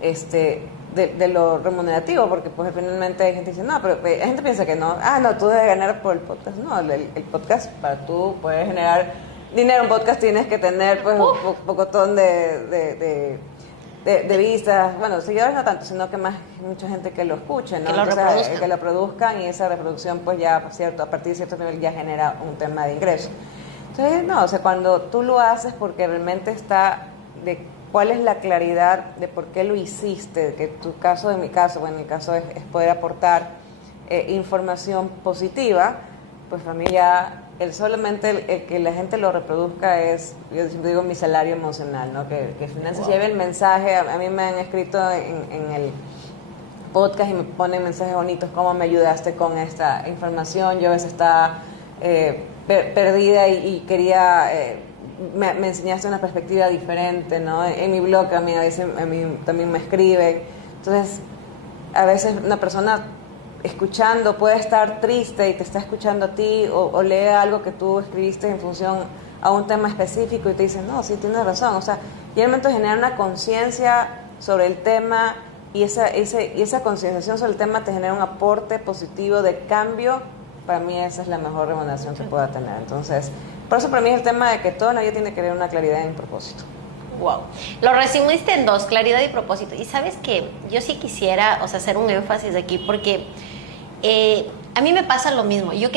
de lo remunerativo, porque pues finalmente hay gente que dice, no, pero hay gente que piensa que no, no, tú debes ganar por el podcast. No, el podcast, para tú poder generar dinero en podcast tienes que tener pues un pocotón de vistas, bueno, seguidores no tanto, sino que mucha gente que lo escuche, ¿no? Que lo produzcan, y esa reproducción pues ya, cierto, a partir de cierto nivel ya genera un tema de ingreso. Entonces, no, o sea, cuando tú lo haces porque realmente está de cuál es la claridad de por qué lo hiciste, que en mi caso es poder aportar información positiva, pues para mí ya solamente el que la gente lo reproduzca es, yo siempre digo, mi salario emocional, ¿no? Que Finanzas lleve el mensaje. A mí me han escrito en el podcast y me ponen mensajes bonitos, cómo me ayudaste con esta información. Yo a veces estaba perdida y quería, me enseñaste una perspectiva diferente, ¿no? En mi blog a mí también me escriben. Entonces, a veces una persona escuchando puede estar triste y te está escuchando a ti, o lee algo que tú escribiste en función a un tema específico y te dicen, no, sí, tienes razón. O sea, y el momento de generar una conciencia sobre el tema, y esa concienciación sobre el tema te genera un aporte positivo de cambio. Para mí esa es la mejor remuneración que pueda tener. Entonces, por eso para mí es el tema de que todo en la vida tiene que tener una claridad en propósito. Wow. Lo resumiste en 2, claridad y propósito. Y sabes que yo sí quisiera, hacer un énfasis aquí, porque a mí me pasa lo mismo. Yo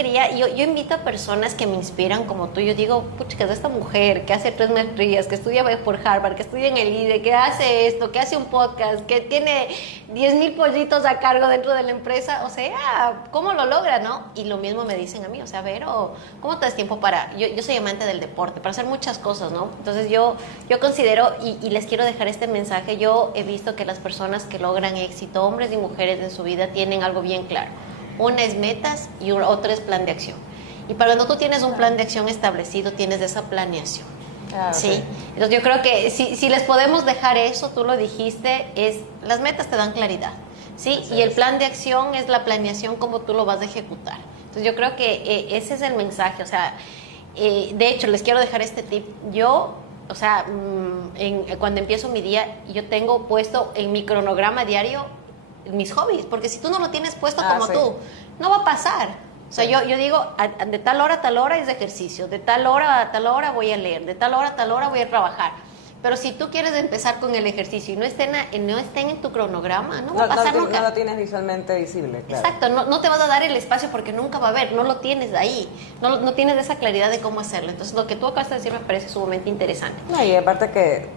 invito a personas que me inspiran como tú. Yo digo, pucha, que es esta mujer que hace 3 maestrías, que estudia por Harvard, que estudia en el IDE, que hace esto, que hace un podcast, que tiene 10,000 pollitos a cargo dentro de la empresa. O sea, ¿cómo lo logra, no? Y lo mismo me dicen a mí, Vero, ¿cómo te das tiempo para...? Yo soy amante del deporte, para hacer muchas cosas, ¿no? Entonces yo considero, y les quiero dejar este mensaje, yo he visto que las personas que logran éxito, hombres y mujeres en su vida, tienen algo bien claro. Una es metas y otra es plan de acción. Y para cuando tú tienes un plan de acción establecido, tienes esa planeación. Claro, ¿sí? Okay. Entonces yo creo que si les podemos dejar eso, tú lo dijiste, las metas te dan claridad, ¿sí? Así y el plan de acción es la planeación, como tú lo vas a ejecutar. Entonces yo creo que ese es el mensaje. De hecho, les quiero dejar este tip. Yo, cuando empiezo mi día, yo tengo puesto en mi cronograma diario mis hobbies, porque si tú no lo tienes puesto como tú, no va a pasar. O sea, yo digo, de tal hora a tal hora es ejercicio, de tal hora a tal hora voy a leer, de tal hora a tal hora voy a trabajar. Pero si tú quieres empezar con el ejercicio y no estén en tu cronograma, no va a pasar nunca. No lo tienes visualmente visible, claro. Exacto, no te vas a dar el espacio porque nunca va a haber, no lo tienes ahí, no tienes esa claridad de cómo hacerlo. Entonces, lo que tú acabas de decir me parece sumamente interesante. No, y aparte que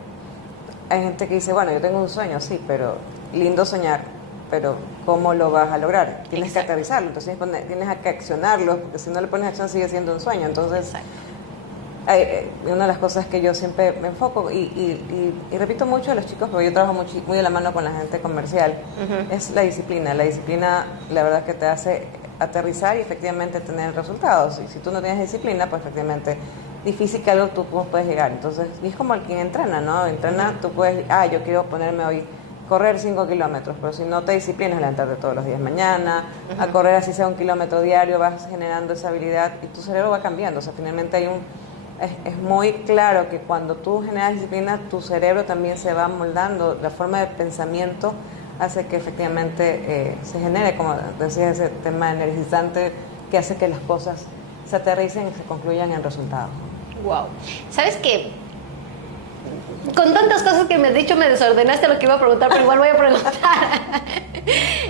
hay gente que dice, bueno, yo tengo un sueño, sí, pero lindo soñar, pero ¿cómo lo vas a lograr? Tienes que aterrizarlo, entonces tienes que accionarlo, porque si no le pones acción sigue siendo un sueño. Entonces, una de las cosas que yo siempre me enfoco y repito mucho a los chicos, porque yo trabajo muy de la mano con la gente comercial, es la disciplina. La disciplina, la verdad, que te hace aterrizar y efectivamente tener resultados. Y si tú no tienes disciplina, pues efectivamente difícil que algo tú puedes llegar. Entonces, y es como el quien entrena, ¿no? Entrena, tú puedes, yo quiero ponerme hoy correr 5 kilómetros, pero si no te disciplinas a levantarte todos los días mañana, a correr así sea 1 kilómetro diario, vas generando esa habilidad y tu cerebro va cambiando. O sea, finalmente es muy claro que cuando tú generas disciplina, tu cerebro también se va moldando, la forma de pensamiento hace que efectivamente se genere, como decía, ese tema energizante que hace que las cosas se aterricen y se concluyan en resultados. Wow. ¿Sabes qué? Con tantas cosas que me has dicho me desordenaste lo que iba a preguntar, pero igual voy a preguntar.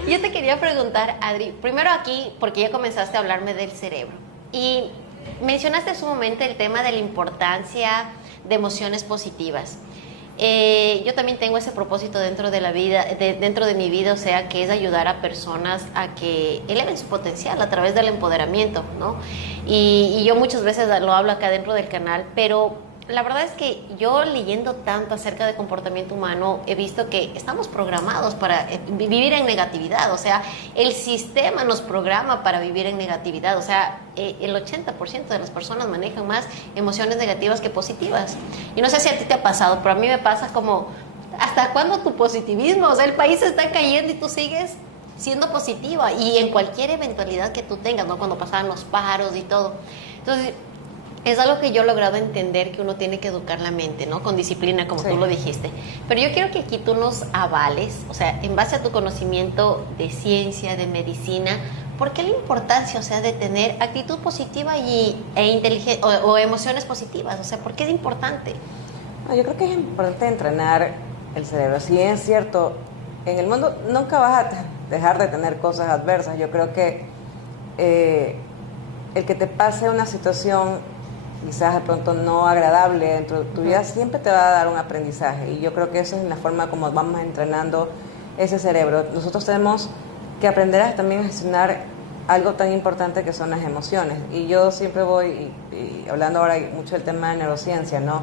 Yo te quería preguntar, Adri, primero aquí, porque ya comenzaste a hablarme del cerebro. Y mencionaste en su momento el tema de la importancia de emociones positivas. Yo también tengo ese propósito dentro de la vida, dentro de mi vida, o sea, que es ayudar a personas a que eleven su potencial a través del empoderamiento, ¿no? Y yo muchas veces lo hablo acá dentro del canal, pero la verdad es que yo leyendo tanto acerca de comportamiento humano he visto que estamos programados para vivir en negatividad, o sea, el sistema nos programa para vivir en negatividad, o sea, el 80% de las personas manejan más emociones negativas que positivas. Y no sé si a ti te ha pasado, pero a mí me pasa como, ¿hasta cuándo tu positivismo? O sea, el país está cayendo y tú sigues siendo positiva y en cualquier eventualidad que tú tengas, ¿no? Cuando pasaban los paros y todo. Entonces, es algo que yo he logrado entender, que uno tiene que educar la mente, ¿no? Con disciplina, como tú lo dijiste. Pero yo quiero que aquí tú nos avales, o sea, en base a tu conocimiento de ciencia, de medicina, ¿por qué la importancia, o sea, de tener actitud positiva o emociones positivas? O sea, ¿por qué es importante? Yo creo que es importante entrenar el cerebro. Si bien es cierto, en el mundo nunca vas a dejar de tener cosas adversas. Yo creo que el que te pase una situación quizás de pronto no agradable dentro de tu vida, siempre te va a dar un aprendizaje. Y yo creo que eso es la forma como vamos entrenando ese cerebro. Nosotros tenemos que aprender también a gestionar algo tan importante que son las emociones. Y yo siempre voy, y hablando ahora mucho del tema de neurociencia, ¿no?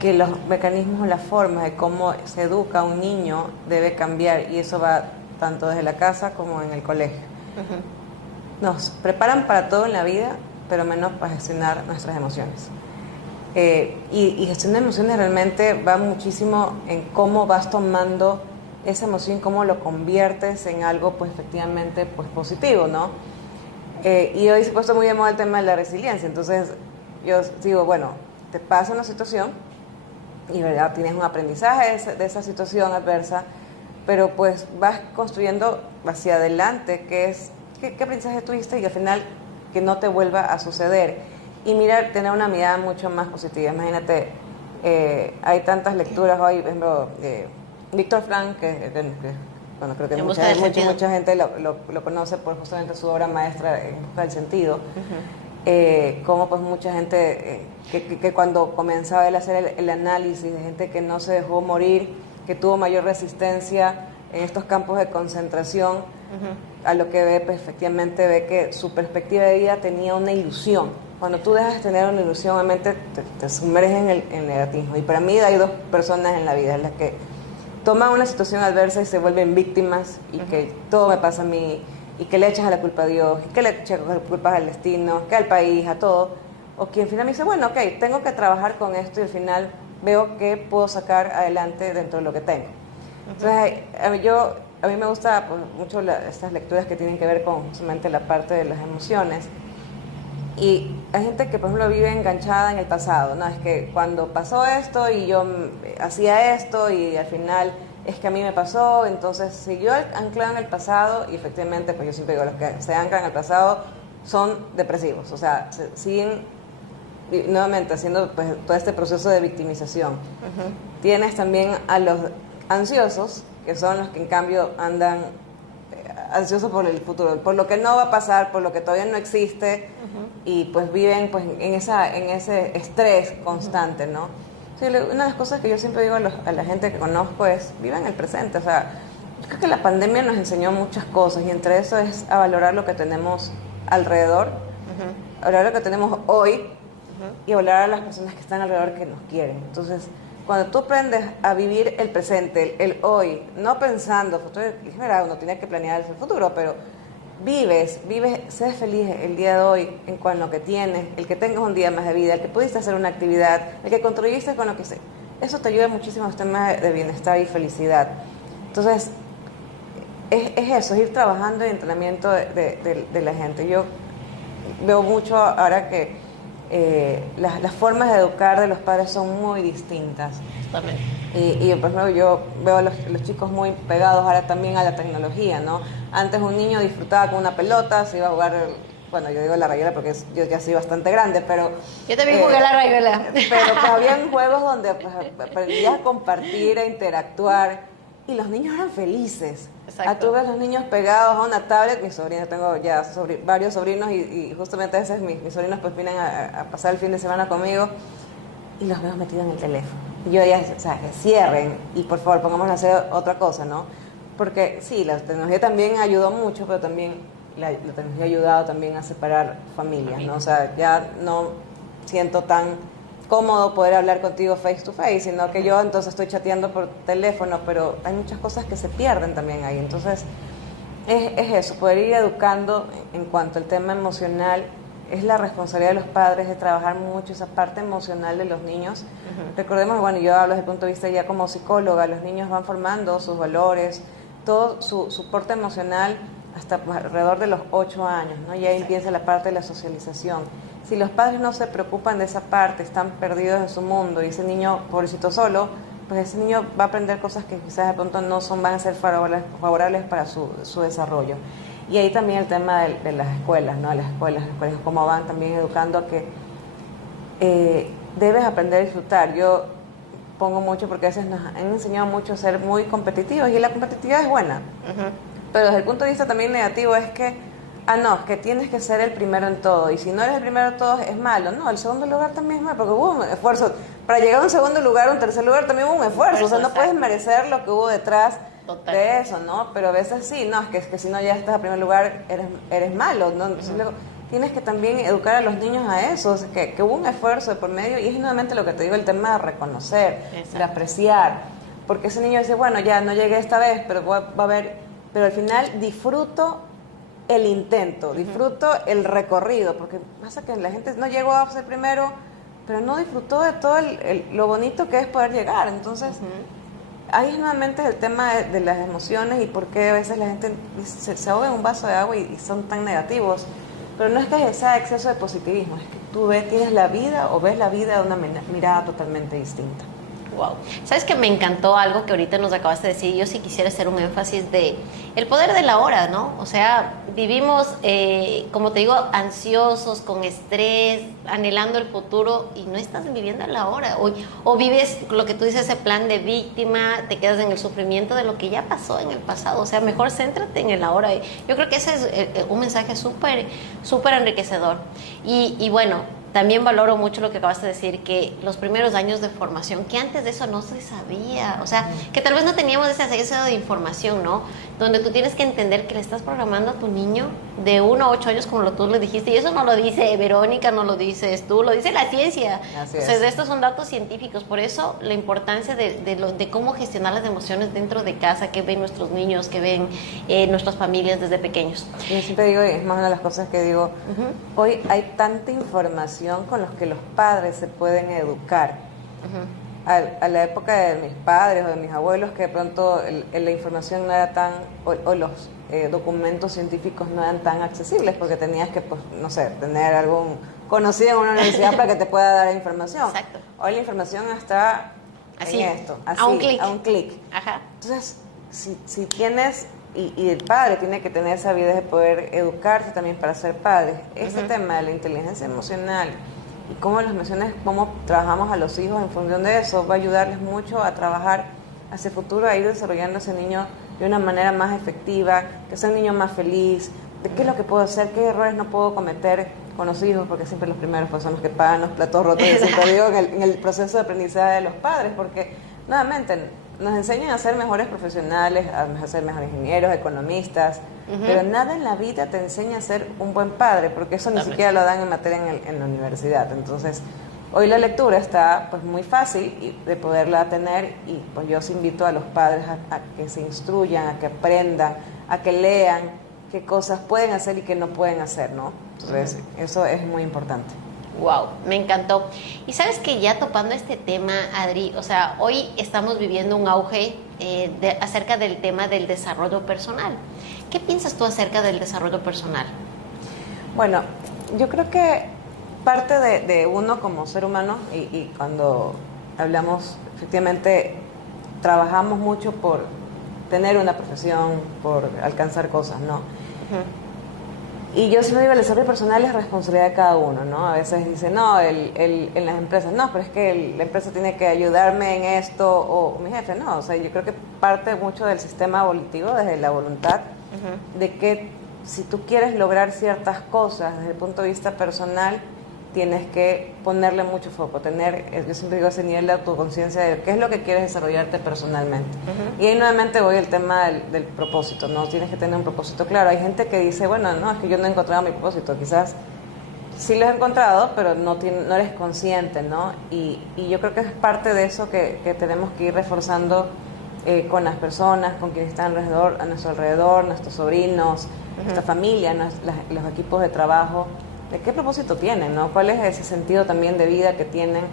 Que los mecanismos, las formas de cómo se educa a un niño debe cambiar. Y eso va tanto desde la casa como en el colegio. Nos preparan para todo en la vida, pero menos para gestionar nuestras emociones. Y gestionar emociones realmente va muchísimo en cómo vas tomando esa emoción, cómo lo conviertes en algo, pues efectivamente, pues positivo, ¿no? Y hoy se ha puesto muy de moda el tema de la resiliencia. Entonces yo digo, bueno, te pasa una situación y verdad tienes un aprendizaje de esa situación adversa, pero pues vas construyendo hacia adelante qué aprendizaje tuviste y al final que no te vuelva a suceder. Y tener una mirada mucho más positiva. Imagínate, hay tantas lecturas hoy, por ejemplo, Víctor Frank, bueno, creo que mucha gente lo conoce por justamente su obra maestra en Busca del Sentido. Como pues mucha gente que cuando comenzaba él a hacer el análisis de gente que no se dejó morir, que tuvo mayor resistencia en estos campos de concentración, a lo que ve, pues efectivamente ve que su perspectiva de vida tenía una ilusión. Cuando tú dejas de tener una ilusión, obviamente te sumerges en el negativismo. Y para mí hay dos personas en la vida, las que toman una situación adversa y se vuelven víctimas y que todo me pasa a mí, y que le echas a la culpa a Dios, y que le echas la culpa al destino, que al país, a todo. O que al final me dice, bueno, ok, tengo que trabajar con esto y al final veo que puedo sacar adelante dentro de lo que tengo. Entonces, a mí me gusta pues, mucho estas lecturas que tienen que ver con justamente la parte de las emociones. Y hay gente que, por ejemplo, vive enganchada en el pasado, ¿no? Es que cuando pasó esto y yo hacía esto y al final es que a mí me pasó, entonces siguió anclado en el pasado y efectivamente, pues yo siempre digo, los que se anclan en el pasado son depresivos, o sea, siguen nuevamente haciendo pues, todo este proceso de victimización. Tienes también a los ansiosos, que son los que en cambio andan ansiosos por el futuro, por lo que no va a pasar, por lo que todavía no existe, y pues viven pues en ese estrés constante, ¿no? Sí, una de las cosas que yo siempre digo a la gente que conozco es, vivan el presente, o sea, yo creo que la pandemia nos enseñó muchas cosas, y entre eso es a valorar lo que tenemos alrededor, a valorar lo que tenemos hoy, y a valorar a las personas que están alrededor que nos quieren. Entonces, cuando tú aprendes a vivir el presente, el hoy, no pensando, futuro, es verdad, uno tiene que planear el futuro, pero vives, sé feliz el día de hoy en cuanto a lo que tienes, el que tengas un día más de vida, el que pudiste hacer una actividad, el que contribuiste con lo que sé. Eso te ayuda muchísimo a los temas de bienestar y felicidad. Entonces, es eso, es ir trabajando en entrenamiento de la gente. Yo veo mucho ahora que las formas de educar de los padres son muy distintas. También. Y por ejemplo, yo veo a los chicos muy pegados ahora también a la tecnología, ¿no? Antes un niño disfrutaba con una pelota, se iba a jugar, bueno, yo digo la rayuela porque yo ya soy bastante grande, pero... Yo también jugué la rayuela. Pero pues, habían juegos donde pues, aprendías a compartir, a interactuar, y los niños eran felices. Exacto. Tú ves a los niños pegados a una tablet, mis sobrinos, tengo ya varios sobrinos, y justamente a veces mis sobrinos pues vienen a pasar el fin de semana conmigo, y los veo metidos en el teléfono. Y yo ya, o sea, que cierren, y por favor pongámonos a hacer otra cosa, ¿no? Porque sí, la tecnología también ayudó mucho, pero también la tecnología ha ayudado también a separar familias, ¿no? O sea, ya no siento tan cómodo poder hablar contigo face to face, sino que yo entonces estoy chateando por teléfono, pero hay muchas cosas que se pierden también ahí. Entonces, es eso, poder ir educando en cuanto al tema emocional. Es la responsabilidad de los padres de trabajar mucho esa parte emocional de los niños. Recordemos, bueno, yo hablo desde el punto de vista ya como psicóloga, los niños van formando sus valores, todo su soporte emocional hasta alrededor de los 8 años, ¿no? Y ahí empieza la parte de la socialización. Si los padres no se preocupan de esa parte, están perdidos en su mundo, y ese niño, pobrecito solo, pues ese niño va a aprender cosas que quizás de pronto no van a ser favorables para su desarrollo. Y ahí también el tema de las escuelas, ¿no? Las escuelas, cómo van también educando a que debes aprender a disfrutar. Yo pongo mucho porque a veces nos han enseñado mucho a ser muy competitivos, y la competitividad es buena, pero desde el punto de vista también negativo es que, no, es que tienes que ser el primero en todo, y si no eres el primero en todo es malo. No, el segundo lugar también es malo, porque hubo un esfuerzo. Para llegar a un segundo lugar, un tercer lugar, también hubo un esfuerzo. O sea, no puedes merecer lo que hubo detrás de eso, ¿no? Pero a veces sí, no, es que si no ya estás a primer lugar, eres malo, ¿no? Entonces luego tienes que también educar a los niños a eso, o sea, que hubo un esfuerzo de por medio, y es nuevamente lo que te digo, el tema de reconocer, de apreciar, porque ese niño dice, bueno, ya no llegué esta vez, pero va a haber, pero al final disfruto el intento, disfruto el recorrido, porque pasa que la gente no llegó a ser primero, pero no disfrutó de todo lo bonito que es poder llegar. Entonces, ahí es nuevamente el tema de las emociones, y por qué a veces la gente se ahoga en un vaso de agua y son tan negativos. Pero no es que sea exceso de positivismo, es que tú tienes la vida o ves la vida de una mirada totalmente distinta. Wow. ¿Sabes que me encantó algo que ahorita nos acabaste de decir? Yo sí quisiera hacer un énfasis de el poder de la hora, ¿no? O sea, vivimos, como te digo, ansiosos, con estrés, anhelando el futuro, y no estás viviendo la hora. O vives lo que tú dices, ese plan de víctima, te quedas en el sufrimiento de lo que ya pasó en el pasado. O sea, mejor céntrate en el ahora. Yo creo que ese es un mensaje súper, súper enriquecedor. Y bueno, también valoro mucho lo que acabas de decir, que los primeros años de formación, que antes de eso no se sabía, o sea, que tal vez no teníamos ese acceso de información, ¿no? Donde tú tienes que entender que le estás programando a tu niño de 1 a 8 años, como tú le dijiste, y eso no lo dice Verónica, no lo dices tú, lo dice la ciencia. Así es. Entonces, estos son datos científicos, por eso la importancia de cómo gestionar las emociones dentro de casa, que ven nuestros niños, que ven nuestras familias desde pequeños. Yo siempre digo, y es más una de las cosas que digo, hoy hay tanta información con los que los padres se pueden educar. A la época de mis padres o de mis abuelos, que de pronto la información no era tan, o los documentos científicos no eran tan accesibles, porque tenías que, pues, no sé, tener algún conocido en una universidad para que te pueda dar información. Exacto. Hoy la información está Así, en esto, así, a un clic. a un clic. Ajá. Entonces, si tienes, y el padre tiene que tener esa habilidad de poder educarse también para ser padre, este tema de la inteligencia emocional y cómo las menciones, cómo trabajamos a los hijos en función de eso, va a ayudarles mucho a trabajar hacia el futuro, a ir desarrollando a ese niño de una manera más efectiva, que sea un niño más feliz, de qué es lo que puedo hacer, qué errores no puedo cometer con los hijos, porque siempre los primeros pues, son los que pagan los platos rotos, yo siempre digo, en el proceso de aprendizaje de los padres, porque nuevamente nos enseñan a ser mejores profesionales, a ser mejores ingenieros, economistas, pero nada en la vida te enseña a ser un buen padre, porque eso ni siquiera lo dan en materia en la universidad. Entonces, hoy la lectura está pues muy fácil de poderla tener, y pues yo os invito a los padres a que se instruyan, a que aprendan, a que lean qué cosas pueden hacer y qué no pueden hacer, ¿no? Entonces, eso es muy importante. Wow, me encantó. Y sabes que ya topando este tema, Adri, o sea, hoy estamos viviendo un auge acerca del tema del desarrollo personal. ¿Qué piensas tú acerca del desarrollo personal? Bueno, yo creo que parte de uno como ser humano, y cuando hablamos, efectivamente, trabajamos mucho por tener una profesión, por alcanzar cosas, ¿no? Y yo siempre digo, el desarrollo personal es responsabilidad de cada uno, ¿no? A veces dicen, no, en las empresas, no, pero es que la empresa tiene que ayudarme en esto, o mi jefe, no. O sea, yo creo que parte mucho del sistema evolutivo, desde la voluntad, de que si tú quieres lograr ciertas cosas desde el punto de vista personal, tienes que ponerle mucho foco, yo siempre digo, ese nivel de autoconciencia de qué es lo que quieres desarrollarte personalmente. Y ahí nuevamente voy al tema del propósito, ¿no? Tienes que tener un propósito claro. Hay gente que dice, bueno, no, es que yo no he encontrado mi propósito. Quizás sí lo has encontrado, pero no eres consciente, ¿no? Y yo creo que es parte de eso que tenemos que ir reforzando con las personas, con quienes están a nuestro alrededor, nuestros sobrinos, nuestra familia, los equipos de trabajo. ¿De qué propósito tienen, no? ¿Cuál es ese sentido también de vida que tienen?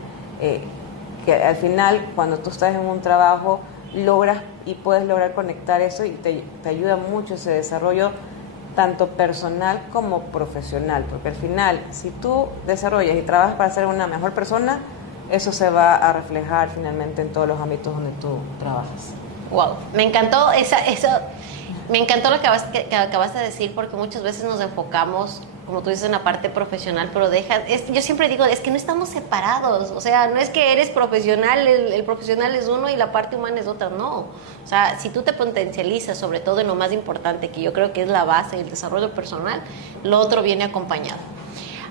Que al final, cuando tú estás en un trabajo, logras y puedes lograr conectar eso, y te ayuda mucho ese desarrollo, tanto personal como profesional. Porque al final, si tú desarrollas y trabajas para ser una mejor persona, eso se va a reflejar finalmente en todos los ámbitos donde tú trabajas. Wow, me encantó me encantó lo que acabas de decir, porque muchas veces nos enfocamos, como tú dices, en la parte profesional, pero yo siempre digo, es que no estamos separados. O sea, no es que eres profesional, el profesional es uno y la parte humana es otra, no. O sea, si tú te potencializas, sobre todo en lo más importante, que yo creo que es la base, el desarrollo personal, lo otro viene acompañado.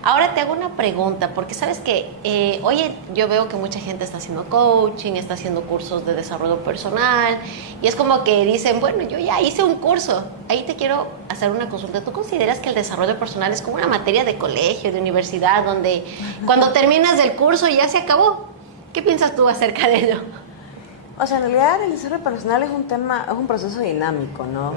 Ahora te hago una pregunta, porque sabes que oye, yo veo que mucha gente está haciendo coaching, está haciendo cursos de desarrollo personal, y es como que dicen, bueno, yo ya hice un curso. Ahí te quiero hacer una consulta. ¿Tú consideras que el desarrollo personal es como una materia de colegio, de universidad, donde cuando terminas el curso ya se acabó? ¿Qué piensas tú acerca de ello? O sea, en realidad el desarrollo personal es un proceso dinámico, ¿no?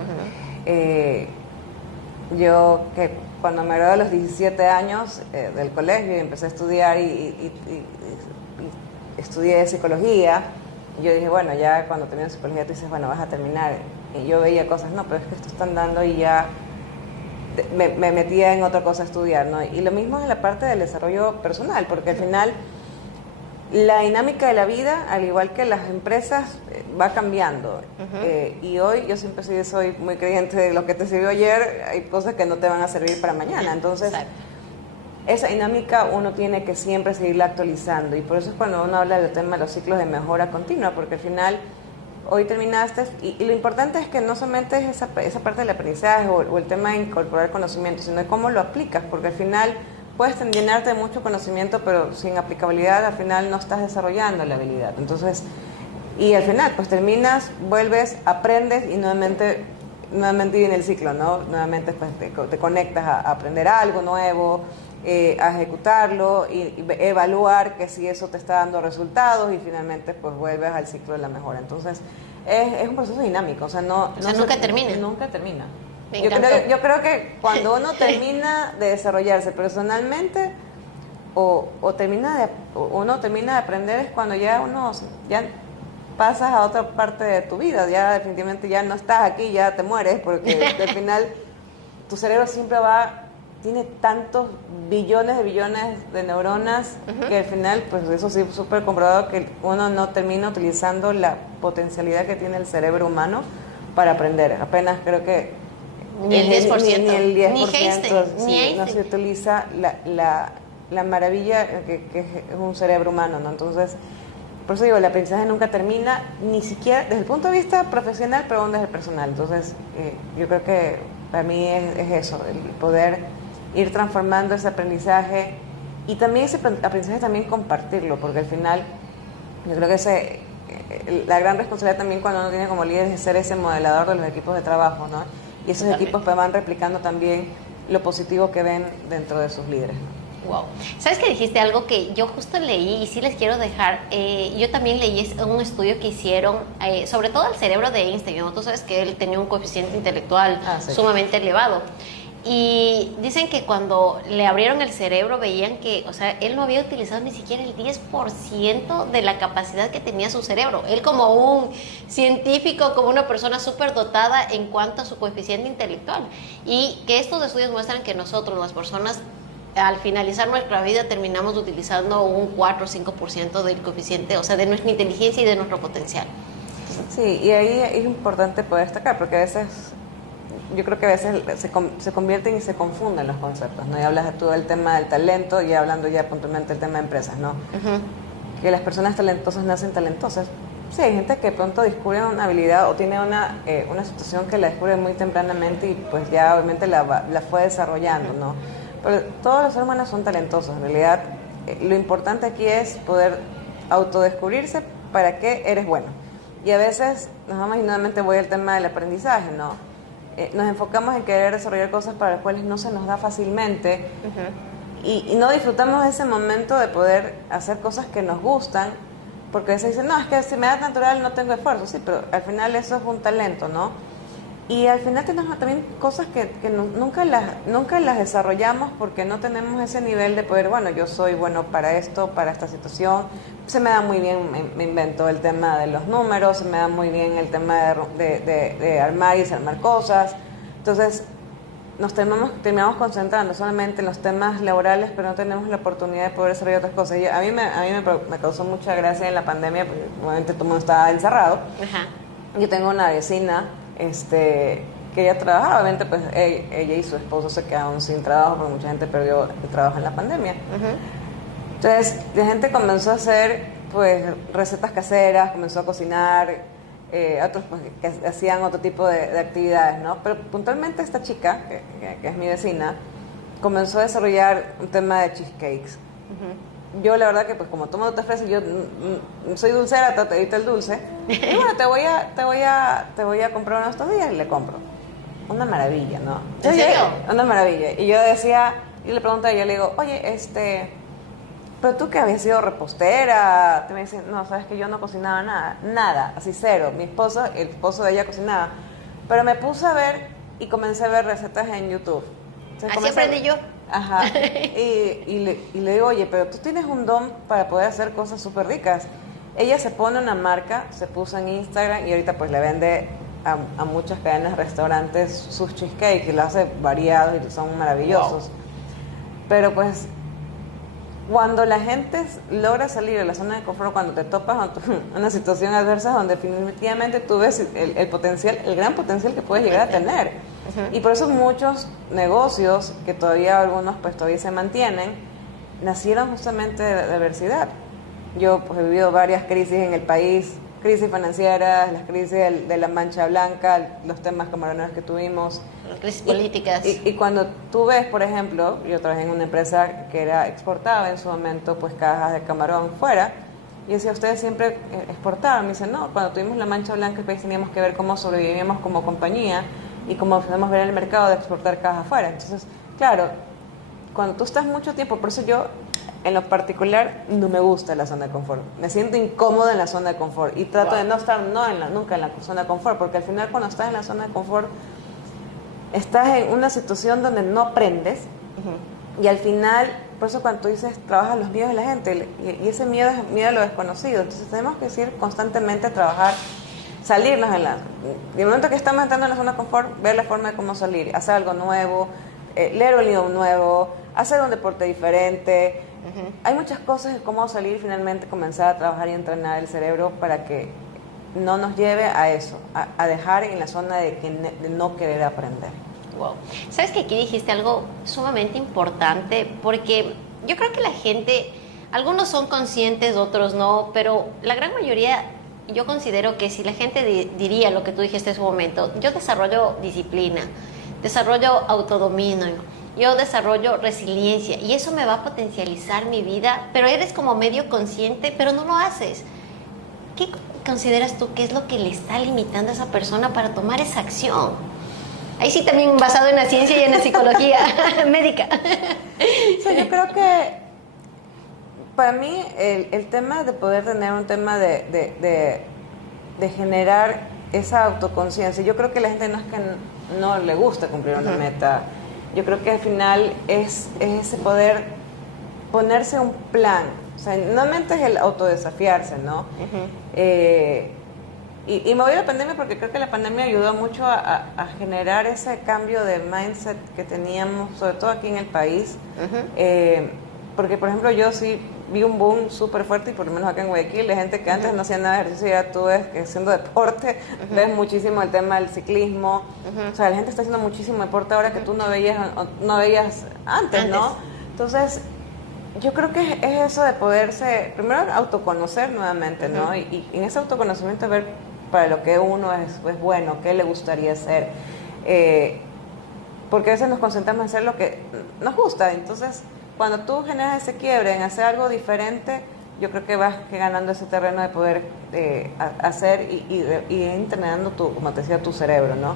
Yo que cuando me gradué a los 17 años del colegio y empecé a estudiar y estudié psicología, yo dije, bueno, ya cuando termino psicología tú dices, bueno, vas a terminar. Y yo veía cosas, no, pero es que esto están dando, y ya me metía en otra cosa a estudiar, ¿no? Y lo mismo en la parte del desarrollo personal, porque al final la dinámica de la vida, al igual que las empresas, va cambiando. Y hoy yo siempre soy muy creyente de lo que te sirvió ayer, hay cosas que no te van a servir para mañana. Entonces, esa dinámica uno tiene que siempre seguirla actualizando. Y por eso es cuando uno habla del tema de los ciclos de mejora continua, porque al final, hoy terminaste, y lo importante es que no solamente es esa parte del aprendizaje o el tema de incorporar conocimiento, sino de cómo lo aplicas, porque al final puedes llenarte de mucho conocimiento, pero sin aplicabilidad al final no estás desarrollando la habilidad. Entonces, y al final pues terminas, vuelves, aprendes y nuevamente viene el ciclo, ¿no? Nuevamente pues te conectas a aprender algo nuevo, a ejecutarlo y evaluar que si eso te está dando resultados, y finalmente pues vuelves al ciclo de la mejora. Entonces es un proceso dinámico, o sea, nunca termina. Nunca termina. Yo creo que cuando uno termina de desarrollarse personalmente uno termina de aprender es cuando ya pasas a otra parte de tu vida, ya definitivamente ya no estás aquí, ya te mueres, porque al final tu cerebro siempre va tiene tantos billones de neuronas que al final, pues eso sí, súper comprobado que uno no termina utilizando la potencialidad que tiene el cerebro humano para aprender. Apenas creo que ni el 10%, ni el 10%, ni Einstein, sí, ni Einstein. no se utiliza la maravilla que es un cerebro humano, ¿no? Entonces, por eso digo, el aprendizaje nunca termina, ni siquiera desde el punto de vista profesional, pero aún desde el personal. Entonces, yo creo que para mí es eso, el poder ir transformando ese aprendizaje y también ese aprendizaje también compartirlo, porque al final yo creo que la gran responsabilidad también cuando uno tiene como líder es ser ese modelador de los equipos de trabajo, ¿no? Y esos equipos pues van replicando también lo positivo que ven dentro de sus líderes, ¿no? Wow. ¿Sabes que dijiste algo que yo justo leí y sí les quiero dejar? Yo también leí un estudio que hicieron sobre todo el cerebro de Einstein, ¿no? Tú sabes que él tenía un coeficiente intelectual sí, sumamente elevado. Y dicen que cuando le abrieron el cerebro veían que, o sea, él no había utilizado ni siquiera el 10% de la capacidad que tenía su cerebro. Él como un científico, como una persona súper dotada en cuanto a su coeficiente intelectual. Y que estos estudios muestran que nosotros, las personas, al finalizar nuestra vida terminamos utilizando un 4 o 5% del coeficiente, o sea, de nuestra inteligencia y de nuestro potencial. Sí, y ahí es importante poder destacar, porque a veces, yo creo que a veces se convierten y se confunden los conceptos, ¿no? Y hablas tú del tema del talento y hablando ya puntualmente del tema de empresas, ¿no? Que las personas talentosas nacen talentosas. Sí, hay gente que pronto descubre una habilidad o tiene una situación que la descubre muy tempranamente y pues ya obviamente la fue desarrollando, ¿no? Pero todos los seres humanos son talentosos, en realidad lo importante aquí es poder autodescubrirse para qué eres bueno. Y a veces, nos vamos y nuevamente voy al tema del aprendizaje, ¿no? Nos enfocamos en querer desarrollar cosas para las cuales no se nos da fácilmente y no disfrutamos ese momento de poder hacer cosas que nos gustan, porque a veces dicen, no, es que si me da natural no tengo esfuerzo, sí, pero al final eso es un talento, ¿no? Y al final tenemos también cosas que nunca las desarrollamos porque no tenemos ese nivel de poder, bueno, yo soy bueno para esto, para esta situación, se me da muy bien, me invento el tema de los números, se me da muy bien el tema de armar y desarmar cosas, entonces nos terminamos concentrando solamente en los temas laborales, pero no tenemos la oportunidad de poder desarrollar otras cosas. Y a mí me causó mucha gracia en la pandemia, porque obviamente todo el mundo estaba encerrado. Yo tengo una vecina que ella trabaja, obviamente pues ella y su esposo se quedaron sin trabajo porque mucha gente perdió el trabajo en la pandemia. Entonces la gente comenzó a hacer pues recetas caseras, comenzó a cocinar, otros pues, que hacían otro tipo de actividades, ¿no? Pero puntualmente esta chica, que es mi vecina, comenzó a desarrollar un tema de cheesecakes. Yo la verdad que pues como todo mundo te ofrece, yo soy dulcera, te evito el dulce. Y bueno, te voy a comprar uno de estos días y le compro. Una maravilla, ¿no? ¿En serio? Una maravilla. Y yo decía, y le pregunté a ella, le digo, oye, pero tú que habías sido repostera, te me dicen, no, sabes que yo no cocinaba nada, así cero. El esposo de ella cocinaba. Pero me puse a ver y comencé a ver recetas en YouTube. Así aprendí yo. Ajá. Y le digo, oye, pero tú tienes un don para poder hacer cosas súper ricas. Ella se pone una marca, se puso en Instagram y ahorita pues le vende a muchas cadenas de restaurantes sus cheesecakes y los hace variados y son maravillosos. Wow. Pero pues cuando la gente logra salir de la zona de confort, cuando te topas con una situación adversa donde definitivamente tú ves el potencial, el gran potencial que puedes llegar a tener. Y por eso muchos negocios, que todavía algunos pues todavía se mantienen, nacieron justamente de adversidad. Yo pues he vivido varias crisis en el país, crisis financieras, las crisis de la Mancha Blanca, los temas camaroneros que tuvimos. Las crisis políticas. Y cuando tú ves, por ejemplo, yo trabajé en una empresa que exportaba en su momento pues cajas de camarón fuera, y decía, ustedes siempre exportaban. Me dicen, no, cuando tuvimos la Mancha Blanca el país teníamos que ver cómo sobrevivíamos como compañía y cómo podemos ver el mercado de exportar cajas afuera. Entonces, claro, cuando tú estás mucho tiempo, por eso yo, en lo particular, no me gusta la zona de confort. Me siento incómoda en la zona de confort y trato de no estar nunca en la zona de confort, porque al final cuando estás en la zona de confort, estás en una situación donde no aprendes y al final, por eso cuando tú dices, trabajas los miedos de la gente y ese miedo es miedo a lo desconocido. Entonces tenemos que ir constantemente a trabajar, salirnos en el momento que estamos entrando en la zona de confort, ver la forma de cómo salir, hacer algo nuevo, leer un libro nuevo, hacer un deporte diferente. Hay muchas cosas de cómo salir y finalmente comenzar a trabajar y entrenar el cerebro para que no nos lleve a eso, a dejar en la zona de no querer aprender. Wow. Sabes que aquí dijiste algo sumamente importante, porque yo creo que la gente, algunos son conscientes, otros no, pero la gran mayoría, yo considero que si la gente diría lo que tú dijiste en su momento, yo desarrollo disciplina, desarrollo autodominio, yo desarrollo resiliencia y eso me va a potencializar mi vida, pero eres como medio consciente, pero no lo haces. ¿Qué consideras tú que es lo que le está limitando a esa persona para tomar esa acción? Ahí sí también basado en la ciencia y en la psicología médica. O sea, yo creo que para mí el tema de poder tener un tema de generar esa autoconciencia, yo creo que la gente no es que no le gusta cumplir una meta, yo creo que al final es ese poder ponerse un plan, o sea, normalmente es el autodesafiarse, ¿no? Y me voy a la pandemia porque creo que la pandemia ayudó mucho a generar ese cambio de mindset que teníamos, sobre todo aquí en el país. Porque, por ejemplo, yo sí vi un boom súper fuerte, y por lo menos acá en Guayaquil, de gente que antes no hacía nada de ejercicio, ya tú ves que haciendo deporte, ves muchísimo el tema del ciclismo. O sea, la gente está haciendo muchísimo deporte ahora que tú no veías antes, ¿no? Entonces, yo creo que es eso de poderse, primero autoconocer nuevamente, ¿no? Y en ese autoconocimiento ver para lo que uno es bueno, qué le gustaría hacer. Porque a veces nos concentramos en hacer lo que nos gusta. Entonces, cuando tú generas ese quiebre en hacer algo diferente, yo creo que vas ganando ese terreno de poder hacer y entrenando como te decía, tu cerebro, ¿no?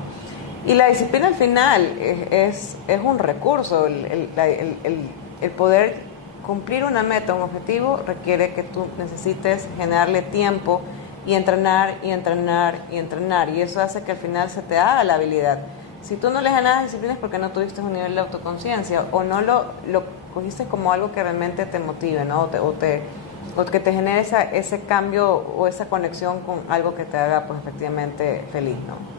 Y la disciplina al final es un recurso, el poder cumplir una meta, un objetivo, requiere que tú necesites generarle tiempo y entrenar y entrenar y entrenar, y eso hace que al final se te haga la habilidad. Si tú no le ganas disciplina es porque no tuviste un nivel de autoconciencia o no lo cogiste como algo que realmente te motive, ¿no? O que te genere ese cambio o esa conexión con algo que te haga pues efectivamente feliz, ¿no?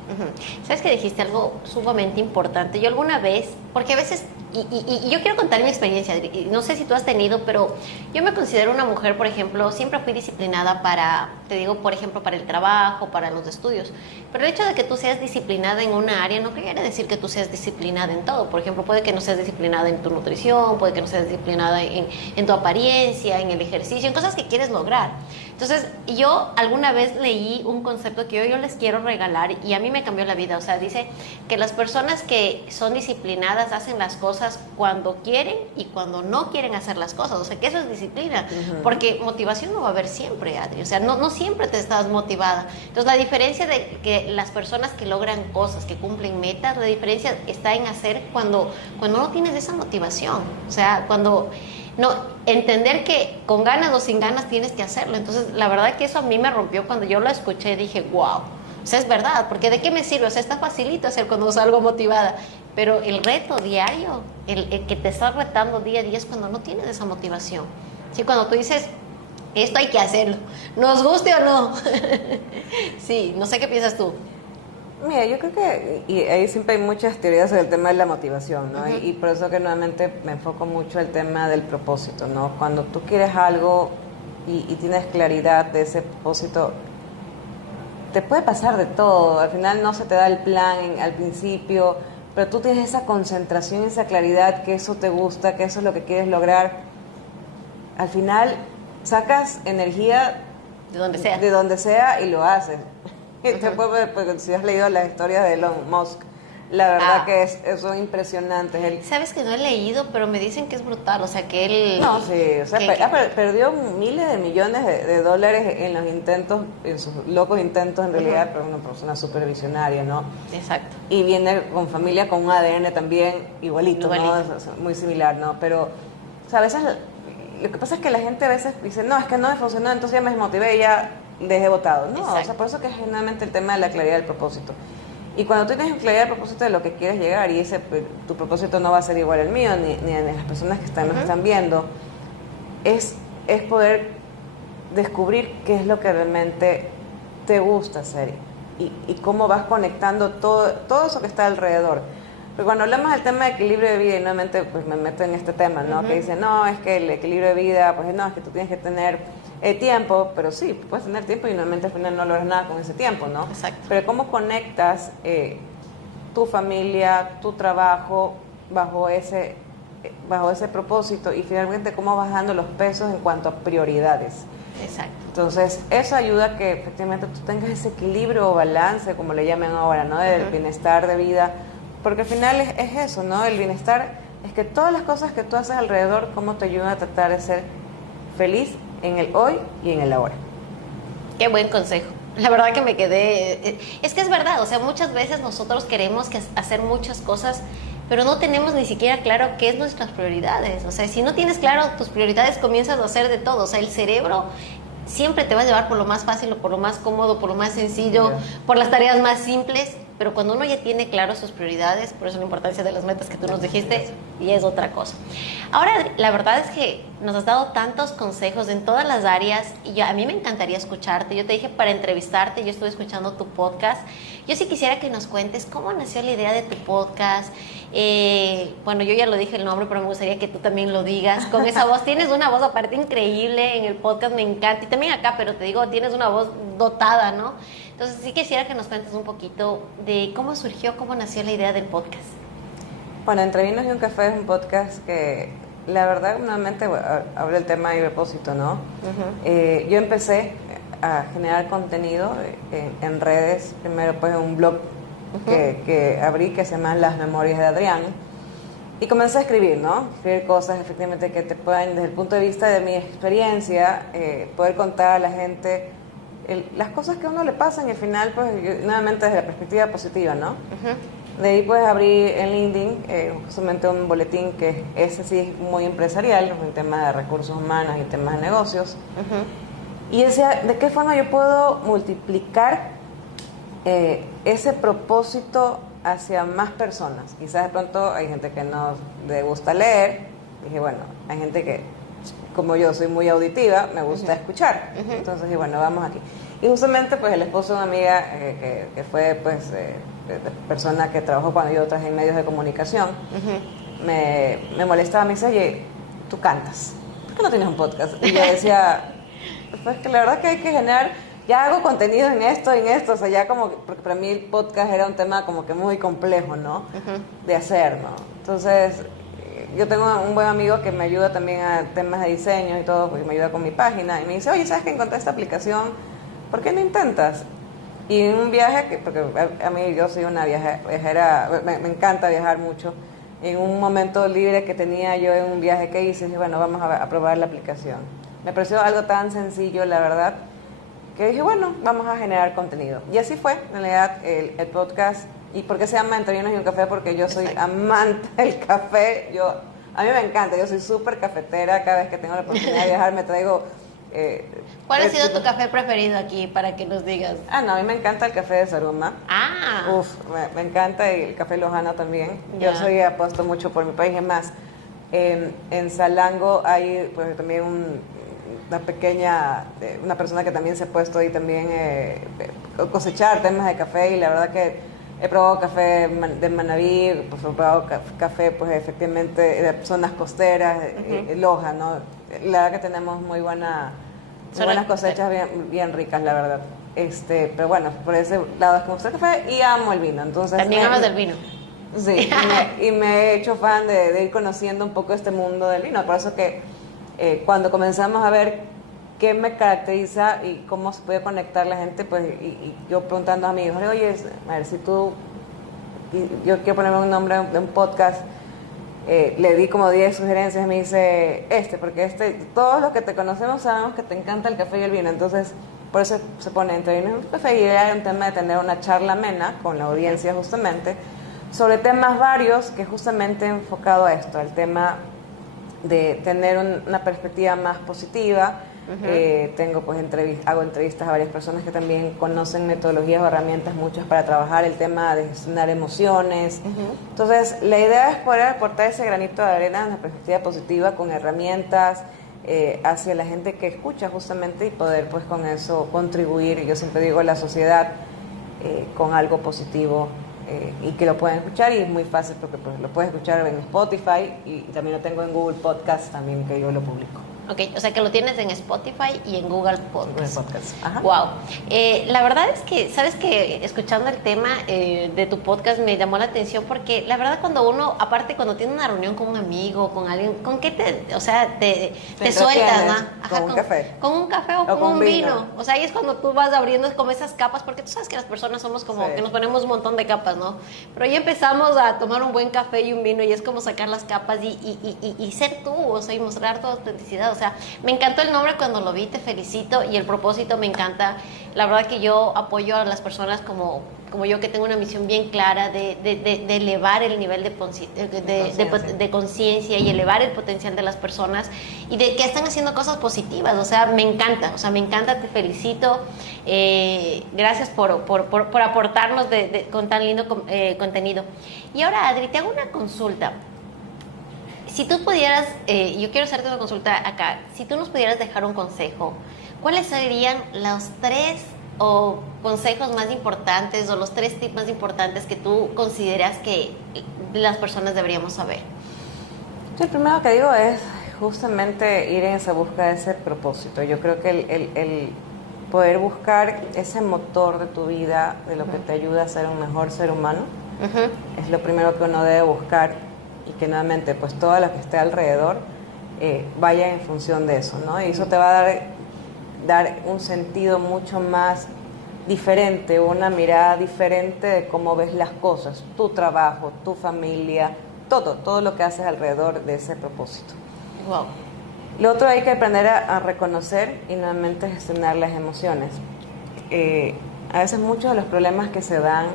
Sabes que dijiste algo sumamente importante. Yo alguna vez, porque a veces, y yo quiero contar mi experiencia, Adri, no sé si tú has tenido, pero yo me considero una mujer, por ejemplo, siempre fui disciplinada para, te digo, por ejemplo, para el trabajo, para los estudios. Pero el hecho de que tú seas disciplinada en una área no quiere decir que tú seas disciplinada en todo. Por ejemplo, puede que no seas disciplinada en tu nutrición, puede que no seas disciplinada en tu apariencia, en el ejercicio, en cosas que quieres lograr. Entonces, yo alguna vez leí un concepto que yo les quiero regalar y a mí me cambió la vida. O sea, dice que las personas que son disciplinadas hacen las cosas cuando quieren y cuando no quieren hacer las cosas. O sea, que eso es disciplina. Porque motivación no va a haber siempre, Adri. O sea, no siempre te estás motivada. Entonces, la diferencia de que las personas que logran cosas, que cumplen metas, la diferencia está en hacer cuando no tienes esa motivación. O sea, cuando... No, entender que con ganas o sin ganas tienes que hacerlo. Entonces, la verdad que eso a mí me rompió cuando yo lo escuché. Dije, wow, o sea, es verdad, porque ¿de qué me sirve? O sea, está facilito hacer cuando salgo motivada. Pero el reto diario, el que te estás retando día a día es cuando no tienes esa motivación. Sí, cuando tú dices, esto hay que hacerlo, nos guste o no. Sí, no sé qué piensas tú. Mira, yo creo que y ahí siempre hay muchas teorías sobre el tema de la motivación, ¿no? Y por eso que nuevamente me enfoco mucho el tema del propósito, ¿no? Cuando tú quieres algo y tienes claridad de ese propósito, te puede pasar de todo. Al final no se te da el plan al principio, pero tú tienes esa concentración, esa claridad, que eso te gusta, que eso es lo que quieres lograr. Al final sacas energía de donde sea y lo haces. Porque si has leído las historias de Elon Musk, la verdad que son impresionantes. Sabes que no he leído, pero me dicen que es brutal, o sea, que él... No, sí, o sea, perdió miles de millones de dólares en los intentos, en sus locos intentos en realidad, pero una persona súper visionaria, ¿no? Exacto. Y viene con familia con un ADN también igualito, ¿no? Muy similar, ¿no? Pero, o sea, a veces, lo que pasa es que la gente a veces dice, no, es que no me funcionó, entonces ya me desmotivé y ya dejé votado. No, exacto. O sea, por eso que es generalmente el tema de la claridad del propósito. Y cuando tú tienes claridad del propósito de lo que quieres llegar, y tu propósito no va a ser igual al mío, ni a las personas que nos están viendo, es poder descubrir qué es lo que realmente te gusta hacer y cómo vas conectando todo eso que está alrededor. Pero cuando hablamos del tema de equilibrio de vida, y nuevamente pues me meto en este tema, ¿no? Que dice, no, es que el equilibrio de vida, pues no, es que tú tienes que tener tiempo, pero sí, puedes tener tiempo y normalmente al final no logras nada con ese tiempo, ¿no? Exacto. Pero ¿cómo conectas tu familia, tu trabajo bajo ese propósito y finalmente cómo vas dando los pesos en cuanto a prioridades? Exacto. Entonces, eso ayuda a que efectivamente tú tengas ese equilibrio o balance, como le llaman ahora, ¿no? Del bienestar de vida. Porque al final es eso, ¿no? El bienestar es que todas las cosas que tú haces alrededor, cómo te ayudan a tratar de ser feliz en el hoy y en el ahora. Qué buen consejo. La verdad que me quedé... Es que es verdad, o sea, muchas veces nosotros queremos hacer muchas cosas, pero no tenemos ni siquiera claro qué es nuestras prioridades. O sea, si no tienes claro tus prioridades, comienzas a hacer de todo. O sea, el cerebro siempre te va a llevar por lo más fácil o por lo más cómodo, por lo más sencillo, por las tareas más simples, pero cuando uno ya tiene claro sus prioridades, por eso la importancia de las metas que tú nos dijiste, y es otra cosa. Ahora, la verdad es que nos has dado tantos consejos en todas las áreas y a mí me encantaría escucharte. Yo te dije para entrevistarte, yo estuve escuchando tu podcast. Yo sí quisiera que nos cuentes cómo nació la idea de tu podcast. Bueno, yo ya lo dije el nombre, pero me gustaría que tú también lo digas con esa voz. Tienes una voz aparte increíble en el podcast, me encanta. Y también acá, pero te digo, tienes una voz dotada, ¿no? Entonces sí quisiera que nos cuentes un poquito de cómo surgió, cómo nació la idea del podcast. Bueno, Entre Vinos y un Café es un podcast que la verdad nuevamente habla del tema de propósito, ¿no? Yo empecé a generar contenido en redes, primero pues en un blog que abrí que se llama Las Memorias de Adrián, y comencé a escribir, ¿no? Escribir cosas efectivamente que te puedan, desde el punto de vista de mi experiencia, poder contar a la gente las cosas que a uno le pasan y al final, pues, nuevamente desde la perspectiva positiva, ¿no? De ahí, pues, abrí en LinkedIn justamente un boletín que ese sí es muy empresarial, un tema de recursos humanos y temas de negocios. Y decía, ¿de qué forma yo puedo multiplicar ese propósito hacia más personas? Quizás de pronto hay gente que no le gusta leer. Dije, bueno, hay gente que, como yo soy muy auditiva, me gusta escuchar. Entonces dije, bueno, vamos aquí. Y justamente pues el esposo de una amiga que fue pues persona que trabajó cuando yo trabajé en medios de comunicación, me molestaba, me dice, oye, tú cantas, ¿por qué no tienes un podcast? Y yo decía, pues que la verdad que hay que generar, ya hago contenido en esto, o sea, ya como, porque para mí el podcast era un tema como que muy complejo, ¿no? De hacer, ¿no? Entonces, yo tengo un buen amigo que me ayuda también a temas de diseño y todo, porque me ayuda con mi página, y me dice, oye, ¿sabes que encontré esta aplicación? ¿Por qué no intentas? Y en un viaje, porque a mí yo soy una viajera, me encanta viajar mucho, en un momento libre que tenía yo en un viaje que hice, dije, bueno, vamos a probar la aplicación. Me pareció algo tan sencillo, la verdad, que dije, bueno, vamos a generar contenido. Y así fue, en realidad, el podcast. ¿Y por qué se llama Entre Vinos y un Café? Porque yo soy amante del café. A mí me encanta, yo soy súper cafetera. Cada vez que tengo la oportunidad de viajar me traigo... ¿Cuál ha sido tu café preferido aquí, para que nos digas? No, a mí me encanta el café de Saruma. Uf, me encanta, y el café Lojana también. Ya. Yo soy apuesto mucho por mi país. Es más, en Salango hay pues también una persona que también se ha puesto ahí también cosechar temas de café, y la verdad que he probado café de Manabí, pues he probado café pues efectivamente de zonas costeras, Loja, ¿no? La verdad que tenemos muy buenas cosechas bien ricas, la verdad. Pero bueno, por ese lado es que me gusta el café y amo el vino. Entonces, también amas del vino. Sí, y me he hecho fan de ir conociendo un poco este mundo del vino. Por eso que cuando comenzamos a ver qué me caracteriza y cómo se puede conectar la gente, pues y yo preguntando a amigos, oye, a ver, si tú, yo quiero ponerme un nombre de un podcast, le di como 10 sugerencias y me dice, porque todos los que te conocemos sabemos que te encanta el café y el vino, entonces por eso se pone Entre Vinos y un Café, y era un tema de tener una charla amena con la audiencia justamente, sobre temas varios que justamente enfocado a esto, al tema de tener una perspectiva más positiva. Tengo pues hago entrevistas a varias personas que también conocen metodologías o herramientas muchas para trabajar el tema de gestionar emociones. Entonces la idea es poder aportar ese granito de arena en una perspectiva positiva con herramientas hacia la gente que escucha justamente, y poder pues con eso contribuir, y yo siempre digo, a la sociedad con algo positivo y que lo pueden escuchar, y es muy fácil porque pues, lo puedes escuchar en Spotify y también lo tengo en Google Podcast también, que yo lo publico. Ok, o sea que lo tienes en Spotify y en Google Podcast. Google Podcast. Ajá. Wow. La verdad es que, sabes que escuchando el tema de tu podcast me llamó la atención porque la verdad cuando uno, aparte cuando tiene una reunión con un amigo, con alguien, ¿con qué te sueltas, ¿no? Con un café. Con un café o con un vino. O sea, ahí es cuando tú vas abriendo como esas capas, porque tú sabes que las personas somos como que nos ponemos un montón de capas, ¿no? Pero ya empezamos a tomar un buen café y un vino y es como sacar las capas y ser tú, o sea, y mostrar tu autenticidad. O sea, me encantó el nombre cuando lo vi, te felicito, y el propósito me encanta. La verdad que yo apoyo a las personas como yo, que tengo una misión bien clara de elevar el nivel de conciencia y elevar el potencial de las personas, y de que están haciendo cosas positivas. O sea, me encanta, te felicito. Gracias por aportarnos con tan lindo contenido. Y ahora, Adri, te hago una consulta. Si tú pudieras, yo quiero hacerte una consulta acá, si tú nos pudieras dejar un consejo, ¿cuáles serían los 3 consejos más importantes o los 3 tips más importantes que tú consideras que las personas deberíamos saber? El primero que digo es justamente ir en esa búsqueda de ese propósito. Yo creo que el poder buscar ese motor de tu vida, de lo que te ayuda a ser un mejor ser humano, es lo primero que uno debe buscar, y que nuevamente pues todo lo que esté alrededor vaya en función de eso, ¿no? Y eso te va a dar un sentido mucho más diferente, una mirada diferente de cómo ves las cosas, tu trabajo, tu familia, todo lo que haces alrededor de ese propósito. Wow. Lo otro, hay que aprender a reconocer y nuevamente gestionar las emociones. A veces muchos de los problemas que se dan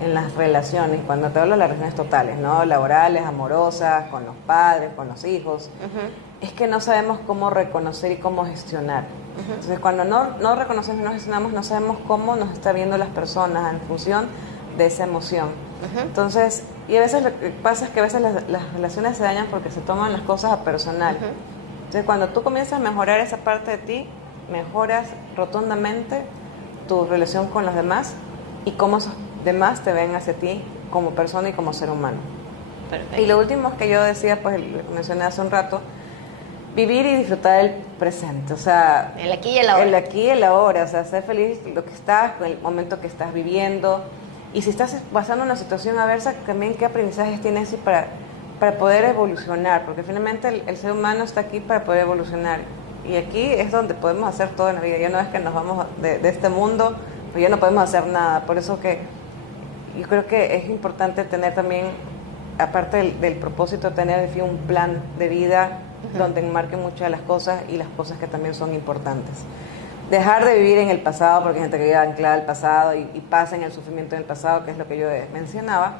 en las relaciones, cuando te hablo de las relaciones totales, ¿no? Laborales, amorosas, con los padres, con los hijos, es que no sabemos cómo reconocer y cómo gestionar. Entonces, cuando no reconocemos y no gestionamos, no sabemos cómo nos está viendo las personas en función de esa emoción. Entonces, y a veces lo que pasa es que a veces las relaciones se dañan porque se toman las cosas a personal. Entonces, cuando tú comienzas a mejorar esa parte de ti, mejoras rotundamente tu relación con los demás y cómo esos demás te ven hacia ti como persona y como ser humano. Perfecto. Y lo último que yo decía, pues lo mencioné hace un rato, vivir y disfrutar del presente, o sea, el aquí y el ahora. El aquí y el ahora, o sea, ser feliz lo que estás, con el momento que estás viviendo, y si estás pasando una situación adversa, también qué aprendizajes tienes para poder evolucionar, porque finalmente el ser humano está aquí para poder evolucionar, y aquí es donde podemos hacer todo en la vida. Ya no es que nos vamos de este mundo, pues ya no podemos hacer nada. Por eso que yo creo que es importante tener también, aparte del propósito, tener un plan de vida donde enmarque muchas de las cosas y las cosas que también son importantes. Dejar de vivir en el pasado, porque hay gente que vive anclada al pasado y pasa en el sufrimiento del pasado, que es lo que yo mencionaba.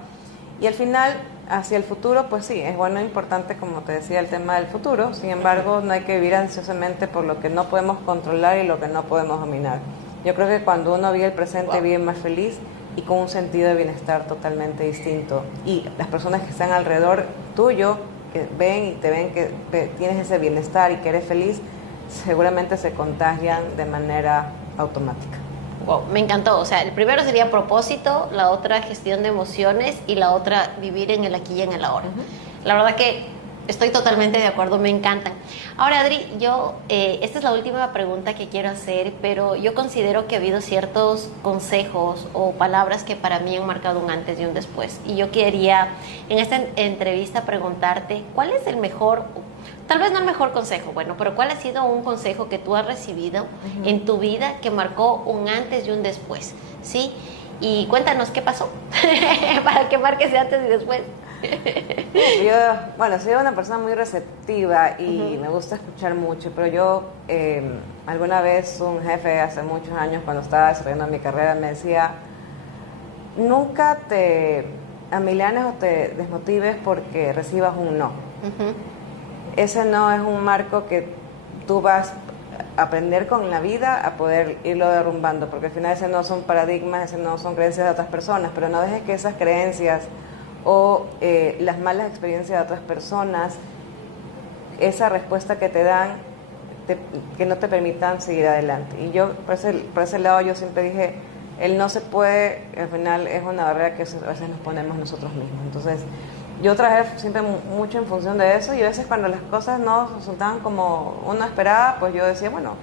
Y al final, hacia el futuro, pues sí, es bueno, importante, como te decía, el tema del futuro. Sin embargo, no hay que vivir ansiosamente por lo que no podemos controlar y lo que no podemos dominar. Yo creo que cuando uno vive el presente, vive más feliz y con un sentido de bienestar totalmente distinto. Y las personas que están alrededor tuyo, que ven y te ven que tienes ese bienestar y que eres feliz, seguramente se contagian de manera automática. Wow, me encantó. O sea, el primero sería propósito, la otra gestión de emociones y la otra vivir en el aquí y en el ahora. La verdad que estoy totalmente de acuerdo, me encantan. Ahora, Adri, esta es la última pregunta que quiero hacer, pero yo considero que ha habido ciertos consejos o palabras que para mí han marcado un antes y un después. Y yo quería en esta entrevista preguntarte, ¿cuál es el mejor, tal vez no el mejor consejo, bueno, pero cuál ha sido un consejo que tú has recibido en tu vida que marcó un antes y un después? ¿Sí? Y cuéntanos qué pasó para que marque ese antes y después. Yo, soy una persona muy receptiva y me gusta escuchar mucho, pero yo alguna vez un jefe hace muchos años, cuando estaba desarrollando mi carrera, me decía: nunca te amilanes o te desmotives porque recibas un no. Ese no es un marco que tú vas a aprender con la vida a poder irlo derrumbando, porque al final ese no son paradigmas, ese no son creencias de otras personas, pero no dejes que esas creencias o las malas experiencias de otras personas, esa respuesta que te dan, que no te permitan seguir adelante. Y yo, por ese lado, yo siempre dije, el no se puede, al final es una barrera que a veces nos ponemos nosotros mismos. Entonces, yo trabajé siempre mucho en función de eso, y a veces cuando las cosas no resultaban como uno esperaba, pues yo decía, bueno,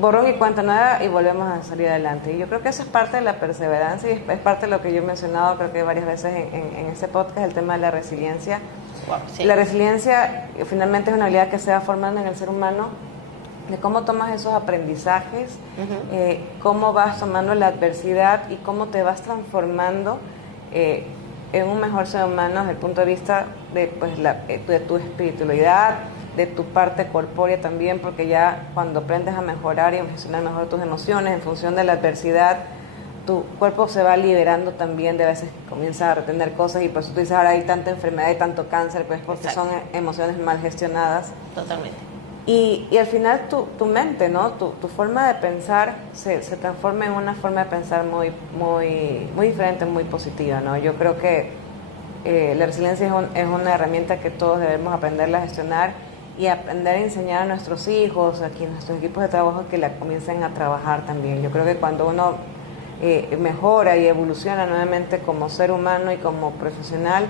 borrón y cuenta nueva y volvemos a salir adelante. Y yo creo que eso es parte de la perseverancia, y es parte de lo que yo he mencionado, creo que varias veces en este podcast, el tema de la resiliencia. Wow, sí. La resiliencia finalmente es una habilidad que se va formando en el ser humano, de cómo tomas esos aprendizajes, cómo vas tomando la adversidad y cómo te vas transformando en un mejor ser humano desde el punto de vista de, pues, de tu espiritualidad, de tu parte corpórea también, porque ya cuando aprendes a mejorar y a gestionar mejor tus emociones en función de la adversidad, tu cuerpo se va liberando también, de a veces comienza a retener cosas, y por eso tú dices, ahora hay tanta enfermedad y tanto cáncer, pues porque Exacto. son emociones mal gestionadas. Totalmente. Y al final tu mente, ¿no? Tu forma de pensar se transforma en una forma de pensar muy diferente, muy positiva, ¿no? Yo creo que la resiliencia es una herramienta que todos debemos aprender a gestionar y aprender a enseñar a nuestros hijos, aquí en nuestros equipos de trabajo, que la comiencen a trabajar también. Yo creo que cuando uno mejora y evoluciona nuevamente como ser humano y como profesional,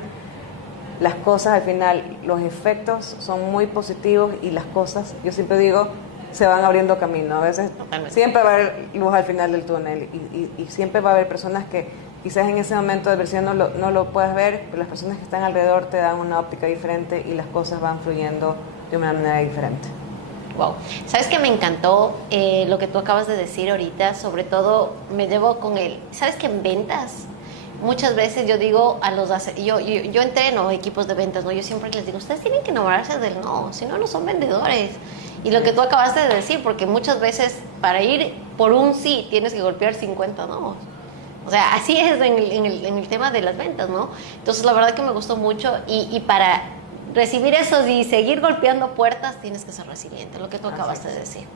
las cosas al final, los efectos son muy positivos, y las cosas, yo siempre digo, se van abriendo camino. A veces siempre va a haber luz al final del túnel, y siempre va a haber personas que quizás en ese momento de adversidad no lo puedas ver, pero las personas que están alrededor te dan una óptica diferente y las cosas van fluyendo de una manera diferente. Wow. ¿Sabes qué me encantó lo que tú acabas de decir ahorita? Sobre todo me llevo con él. ¿Sabes que en ventas? Muchas veces yo digo a los... Yo entreno equipos de ventas, ¿no? Yo siempre les digo, ustedes tienen que enamorarse del no, si no, no son vendedores. Y lo que tú acabaste de decir, porque muchas veces para ir por un sí tienes que golpear 50 no. O sea, así es en el tema de las ventas, ¿no? Entonces, la verdad que me gustó mucho, y para recibir eso y seguir golpeando puertas, tienes que ser resiliente, lo que tú acabaste de decir.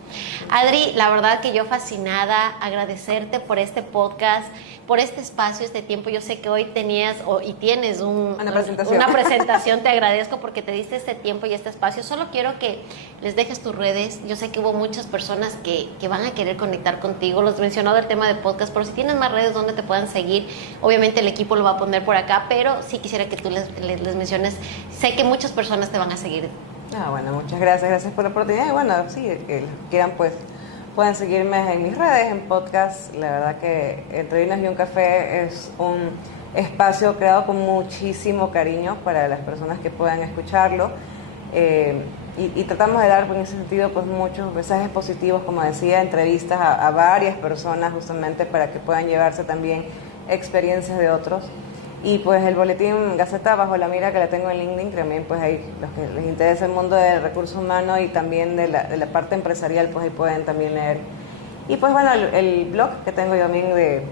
Adri, la verdad que yo fascinada, agradecerte por este podcast, por este espacio, este tiempo. Yo sé que hoy tenías y tienes una presentación. Te agradezco porque te diste este tiempo y este espacio. Solo quiero que les dejes tus redes. Yo sé que hubo muchas personas que van a querer conectar contigo. Los mencionado el tema de podcast, pero si tienes más redes donde te puedan seguir, obviamente el equipo lo va a poner por acá, pero sí quisiera que tú les menciones. Sé que muchas personas te van a seguir. Bueno, muchas gracias por la oportunidad. Y bueno, sí, que quieran, pues pueden seguirme en mis redes, en podcast. La verdad que Entre Vinos y un Café es un espacio creado con muchísimo cariño para las personas que puedan escucharlo, y tratamos de dar en ese sentido pues muchos mensajes positivos, como decía, entrevistas a varias personas justamente para que puedan llevarse también experiencias de otros. Y pues el boletín Gaceta Bajo la Mira, que la tengo en LinkedIn, también pues ahí los que les interesa el mundo del recurso humano y también de la parte empresarial, pues ahí pueden también leer. Y pues bueno, el blog que tengo yo también de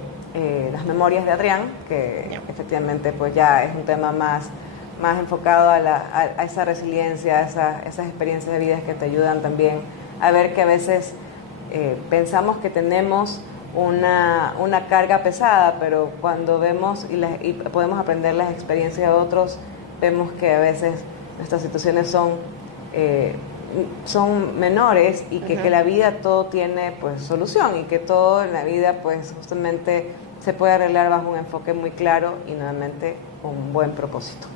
las memorias de Adrián, que efectivamente pues ya es un tema más enfocado a esa resiliencia, a esas experiencias de vida que te ayudan también a ver que a veces pensamos que tenemos una carga pesada, pero cuando vemos y podemos aprender las experiencias de otros, vemos que a veces nuestras situaciones son menores, y que la vida todo tiene pues solución, y que todo en la vida pues justamente se puede arreglar bajo un enfoque muy claro y nuevamente con un buen propósito.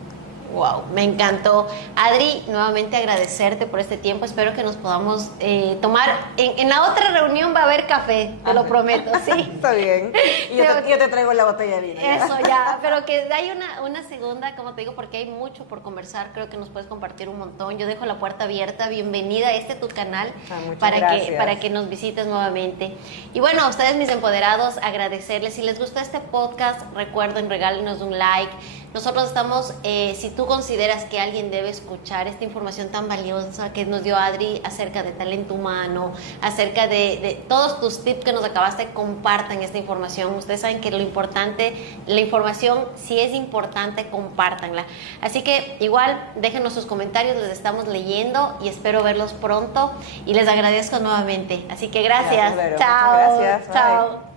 Wow, me encantó. Adri, nuevamente agradecerte por este tiempo. Espero que nos podamos tomar. En la otra reunión va a haber café, te lo prometo, ¿sí? Está bien. Y yo te traigo la botella de vino. Eso ya, pero que hay una segunda, como te digo, porque hay mucho por conversar. Creo que nos puedes compartir un montón. Yo dejo la puerta abierta. Bienvenida a tu canal para que nos visites nuevamente. Y bueno, a ustedes, mis empoderados, agradecerles. Si les gustó este podcast, recuerden, regálenos un like. Nosotros estamos, si tú consideras que alguien debe escuchar esta información tan valiosa que nos dio Adri acerca de talento humano, acerca de todos tus tips que nos acabaste, compartan esta información. Ustedes saben que lo importante, la información, si es importante, compártanla. Así que igual, déjenos sus comentarios, les estamos leyendo y espero verlos pronto y les agradezco nuevamente. Así que gracias. Gracias, chao. Gracias. Chao.